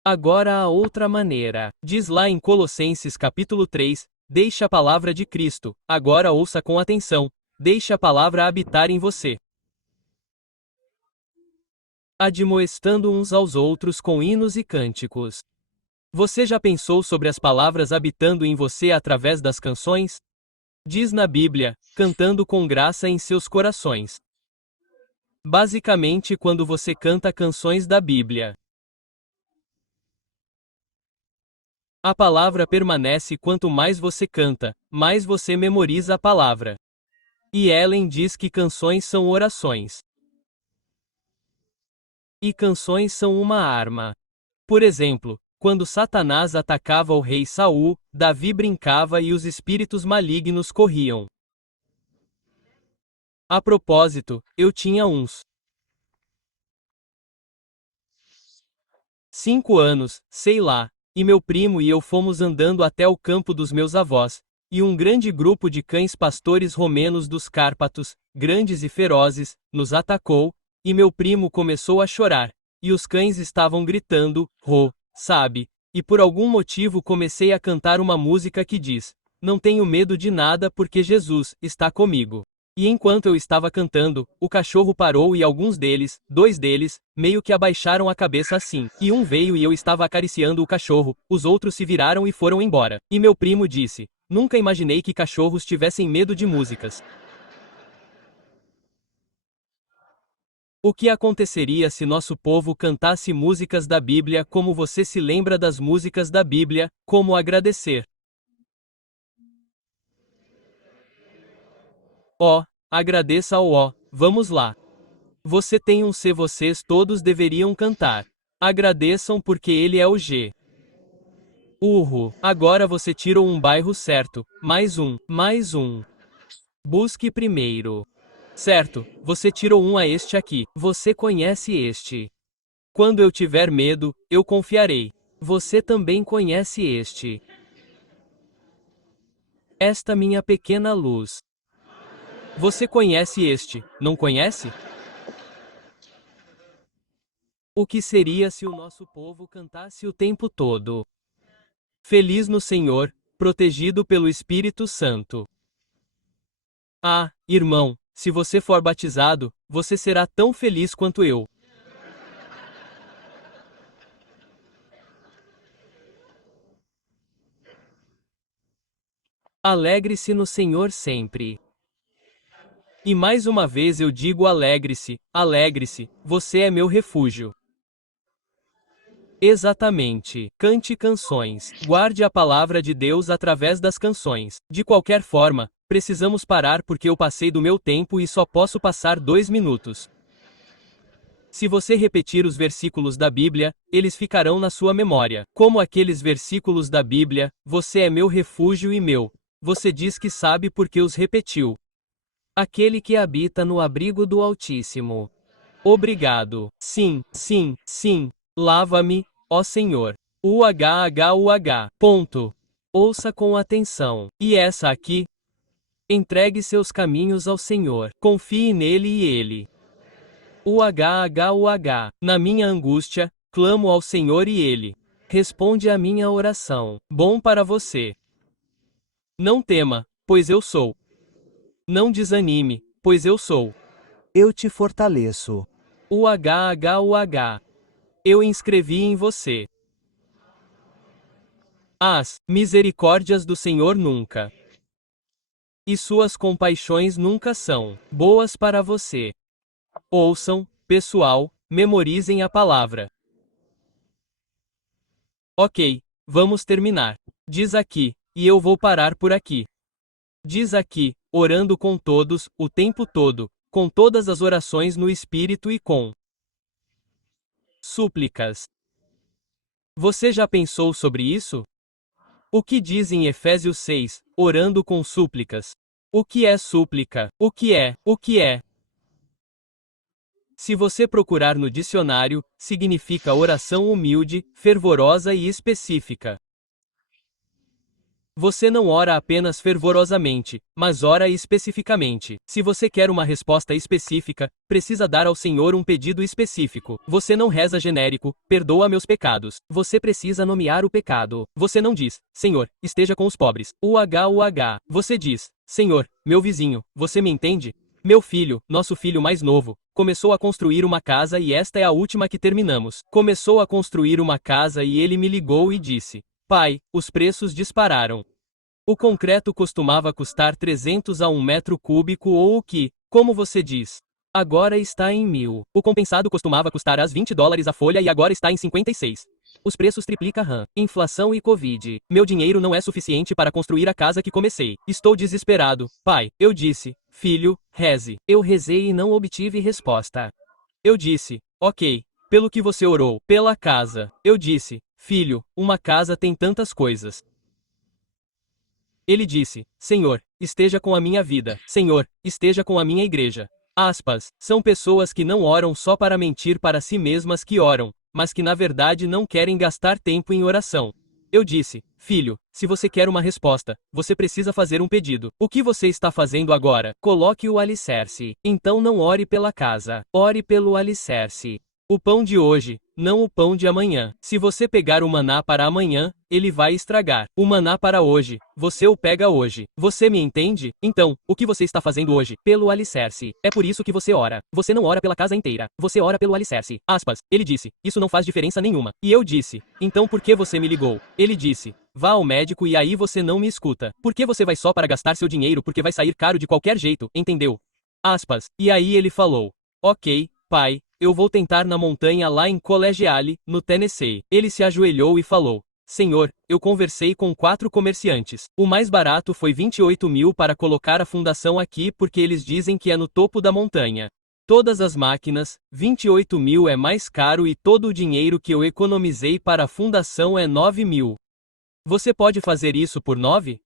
Agora há outra maneira. Diz lá em Colossenses capítulo 3, deixe a palavra de Cristo, agora ouça com atenção, deixe a palavra habitar em você. Admoestando uns aos outros com hinos e cânticos. Você já pensou sobre as palavras habitando em você através das canções? Diz na Bíblia, cantando com graça em seus corações. Basicamente, quando você canta canções da Bíblia, a palavra permanece. Quanto mais você canta, mais você memoriza a palavra. E Ellen diz que canções são orações. E canções são uma arma. Por exemplo, quando Satanás atacava o rei Saul, Davi brincava e os espíritos malignos corriam. A propósito, eu tinha uns 5 anos, sei lá, e meu primo e eu fomos andando até o campo dos meus avós, e um grande grupo de cães pastores romenos dos Cárpatos, grandes e ferozes, nos atacou, e meu primo começou a chorar, e os cães estavam gritando, "Ro", sabe? E por algum motivo comecei a cantar uma música que diz, não tenho medo de nada porque Jesus está comigo. E enquanto eu estava cantando, o cachorro parou e alguns deles, 2 deles, meio que abaixaram a cabeça assim. E um veio e eu estava acariciando o cachorro, os outros se viraram e foram embora. E meu primo disse, nunca imaginei que cachorros tivessem medo de músicas. O que aconteceria se nosso povo cantasse músicas da Bíblia? Como você se lembra das músicas da Bíblia? Como agradecer? Ó, agradeça ao ó, vamos lá. Você tem um C, vocês todos deveriam cantar. Agradeçam porque ele é o G. Urro, agora você tirou um bairro certo, mais um, mais um. Busque primeiro. Certo, você tirou um a este aqui, você conhece este. Quando eu tiver medo, eu confiarei. Você também conhece esta minha pequena luz. Você conhece não conhece? O que seria se o nosso povo cantasse o tempo todo? Feliz no Senhor, protegido pelo Espírito Santo. Ah, irmão, se você for batizado, você será tão feliz quanto eu. Alegre-se no Senhor sempre. E mais uma vez eu digo alegre-se, você é meu refúgio. Exatamente. Cante canções. Guarde a palavra de Deus através das canções. De qualquer forma, precisamos parar porque eu passei do meu tempo e só posso passar 2 minutos. Se você repetir os versículos da Bíblia, eles ficarão na sua memória. Como aqueles versículos da Bíblia, você é meu refúgio e meu. Você diz que sabe porque os repetiu. Aquele que habita no abrigo do Altíssimo. Obrigado. Sim. Lava-me, ó Senhor. Ponto. Ouça com atenção. E essa aqui? Entregue seus caminhos ao Senhor. Confie nele e ele. Na minha angústia, clamo ao Senhor e ele responde à minha oração. Bom para você. Não tema, pois eu sou. Não desanime, pois eu sou. Eu te fortaleço. Eu inscrevi em você. As misericórdias do Senhor nunca. E suas compaixões nunca são boas para você. Ouçam, pessoal, memorizem a palavra. Ok, vamos terminar. Diz aqui, e eu vou parar por aqui. Diz aqui, orando com todos, o tempo todo, com todas as orações no Espírito e com súplicas. Você já pensou sobre isso? O que diz em Efésios 6, orando com súplicas? O que é súplica? O que é? Se você procurar no dicionário, significa oração humilde, fervorosa e específica. Você não ora apenas fervorosamente, mas ora especificamente. Se você quer uma resposta específica, precisa dar ao Senhor um pedido específico. Você não reza genérico, perdoa meus pecados. Você precisa nomear o pecado. Você não diz, Senhor, esteja com os pobres. Você diz, Senhor, meu vizinho, você me entende? Meu filho, nosso filho mais novo, começou a construir uma casa e esta é a última que terminamos. Começou a construir uma casa e ele me ligou e disse: Pai, os preços dispararam. O concreto costumava custar 300 a 1 metro cúbico ou o que, como você diz, agora está em 1.000. O compensado costumava custar às $20 a folha e agora está em 56. Os preços triplicam. Inflação e Covid. Meu dinheiro não é suficiente para construir a casa que comecei. Estou desesperado. Pai, eu disse, filho, reze. Eu rezei e não obtive resposta. Eu disse, ok, pelo que você orou, pela casa. Eu disse, filho, uma casa tem tantas coisas. Ele disse, Senhor, esteja com a minha vida. Senhor, esteja com a minha igreja. São pessoas que não oram só para mentir para si mesmas que oram, mas que na verdade não querem gastar tempo em oração. Eu disse, filho, se você quer uma resposta, você precisa fazer um pedido. O que você está fazendo agora? Coloque o alicerce. Então não ore pela casa. Ore pelo alicerce. O pão de hoje, não o pão de amanhã. Se você pegar o maná para amanhã, ele vai estragar. O maná para hoje, você o pega hoje. Você me entende? Então, o que você está fazendo hoje? Pelo alicerce. É por isso que você ora. Você não ora pela casa inteira. Você ora pelo alicerce. Ele disse, isso não faz diferença nenhuma. E eu disse, então por que você me ligou? Ele disse, vá ao médico e aí você não me escuta. Por que você vai só para gastar seu dinheiro porque vai sair caro de qualquer jeito, entendeu? E aí ele falou, ok, pai, eu vou tentar na montanha lá em Collegiale, no Tennessee. Ele se ajoelhou e falou, Senhor, eu conversei com 4 comerciantes. O mais barato foi 28.000 para colocar a fundação aqui porque eles dizem que é no topo da montanha. Todas as máquinas, 28.000 é mais caro e todo o dinheiro que eu economizei para a fundação é 9.000. Você pode fazer isso por 9?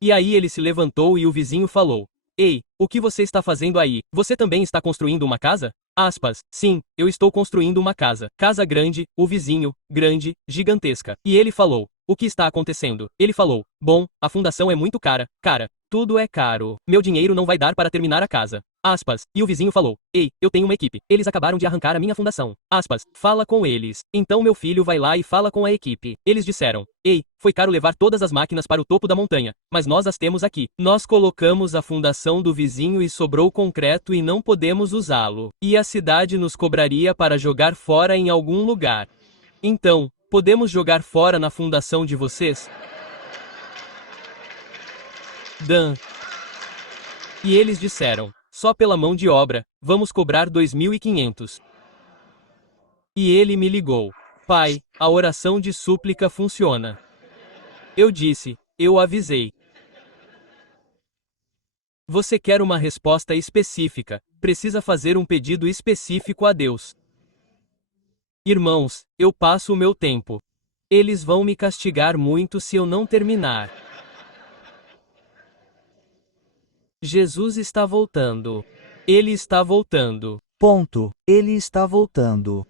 E aí ele se levantou e o vizinho falou, Ei, o que você está fazendo aí? Você também está construindo uma casa? Aspas, sim, eu estou construindo uma casa. Casa grande, o vizinho, grande, gigantesca. E ele falou, o que está acontecendo? Ele falou, bom, a fundação é muito cara, cara, tudo é caro. Meu dinheiro não vai dar para terminar a casa. Aspas, e o vizinho falou, ei, eu tenho uma equipe. Eles acabaram de arrancar a minha fundação. Aspas, fala com eles. Então meu filho vai lá e fala com a equipe. Eles disseram, ei, foi caro levar todas as máquinas para o topo da montanha, mas nós as temos aqui. Nós colocamos a fundação do vizinho e sobrou concreto e não podemos usá-lo. E a cidade nos cobraria para jogar fora em algum lugar. Então, podemos jogar fora na fundação de vocês? Dan. E eles disseram, só pela mão de obra, vamos cobrar 2.500. E ele me ligou. Pai, a oração de súplica funciona. Eu disse, eu avisei. Você quer uma resposta específica, precisa fazer um pedido específico a Deus. Irmãos, eu passo o meu tempo. Eles vão me castigar muito se eu não terminar. Jesus está voltando. Ele está voltando. Ponto. Ele está voltando.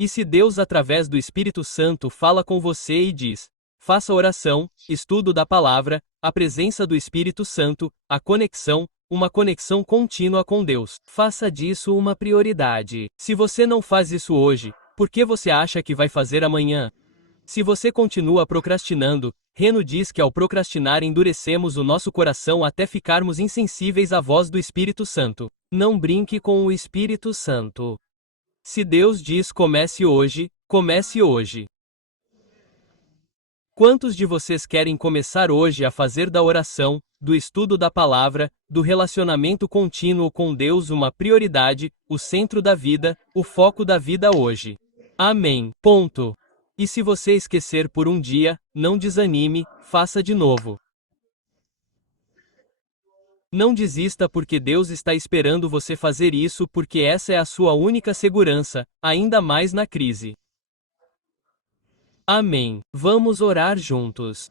E se Deus através do Espírito Santo fala com você e diz, faça oração, estudo da palavra, a presença do Espírito Santo, a conexão, uma conexão contínua com Deus. Faça disso uma prioridade. Se você não faz isso hoje, por que você acha que vai fazer amanhã? Se você continua procrastinando, Reno diz que ao procrastinar endurecemos o nosso coração até ficarmos insensíveis à voz do Espírito Santo. Não brinque com o Espírito Santo. Se Deus diz comece hoje, comece hoje. Quantos de vocês querem começar hoje a fazer da oração, do estudo da palavra, do relacionamento contínuo com Deus uma prioridade, o centro da vida, o foco da vida hoje? Amém. Ponto. E se você esquecer por um dia, não desanime, faça de novo. Não desista porque Deus está esperando você fazer isso porque essa é a sua única segurança, ainda mais na crise. Amém. Vamos orar juntos.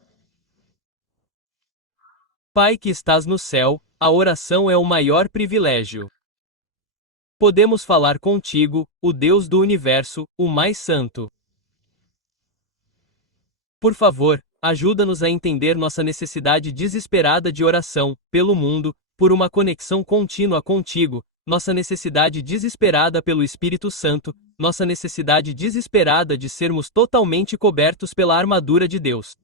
Pai que estás no céu, a oração é o maior privilégio. Podemos falar contigo, o Deus do universo, o mais santo. Por favor, ajuda-nos a entender nossa necessidade desesperada de oração, pelo mundo, por uma conexão contínua contigo, nossa necessidade desesperada pelo Espírito Santo, nossa necessidade desesperada de sermos totalmente cobertos pela armadura de Deus.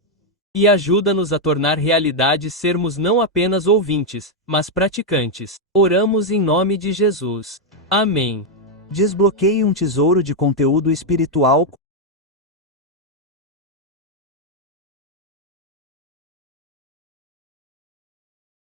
E ajuda-nos a tornar realidade sermos não apenas ouvintes, mas praticantes. Oramos em nome de Jesus. Amém. Desbloqueie um tesouro de conteúdo espiritual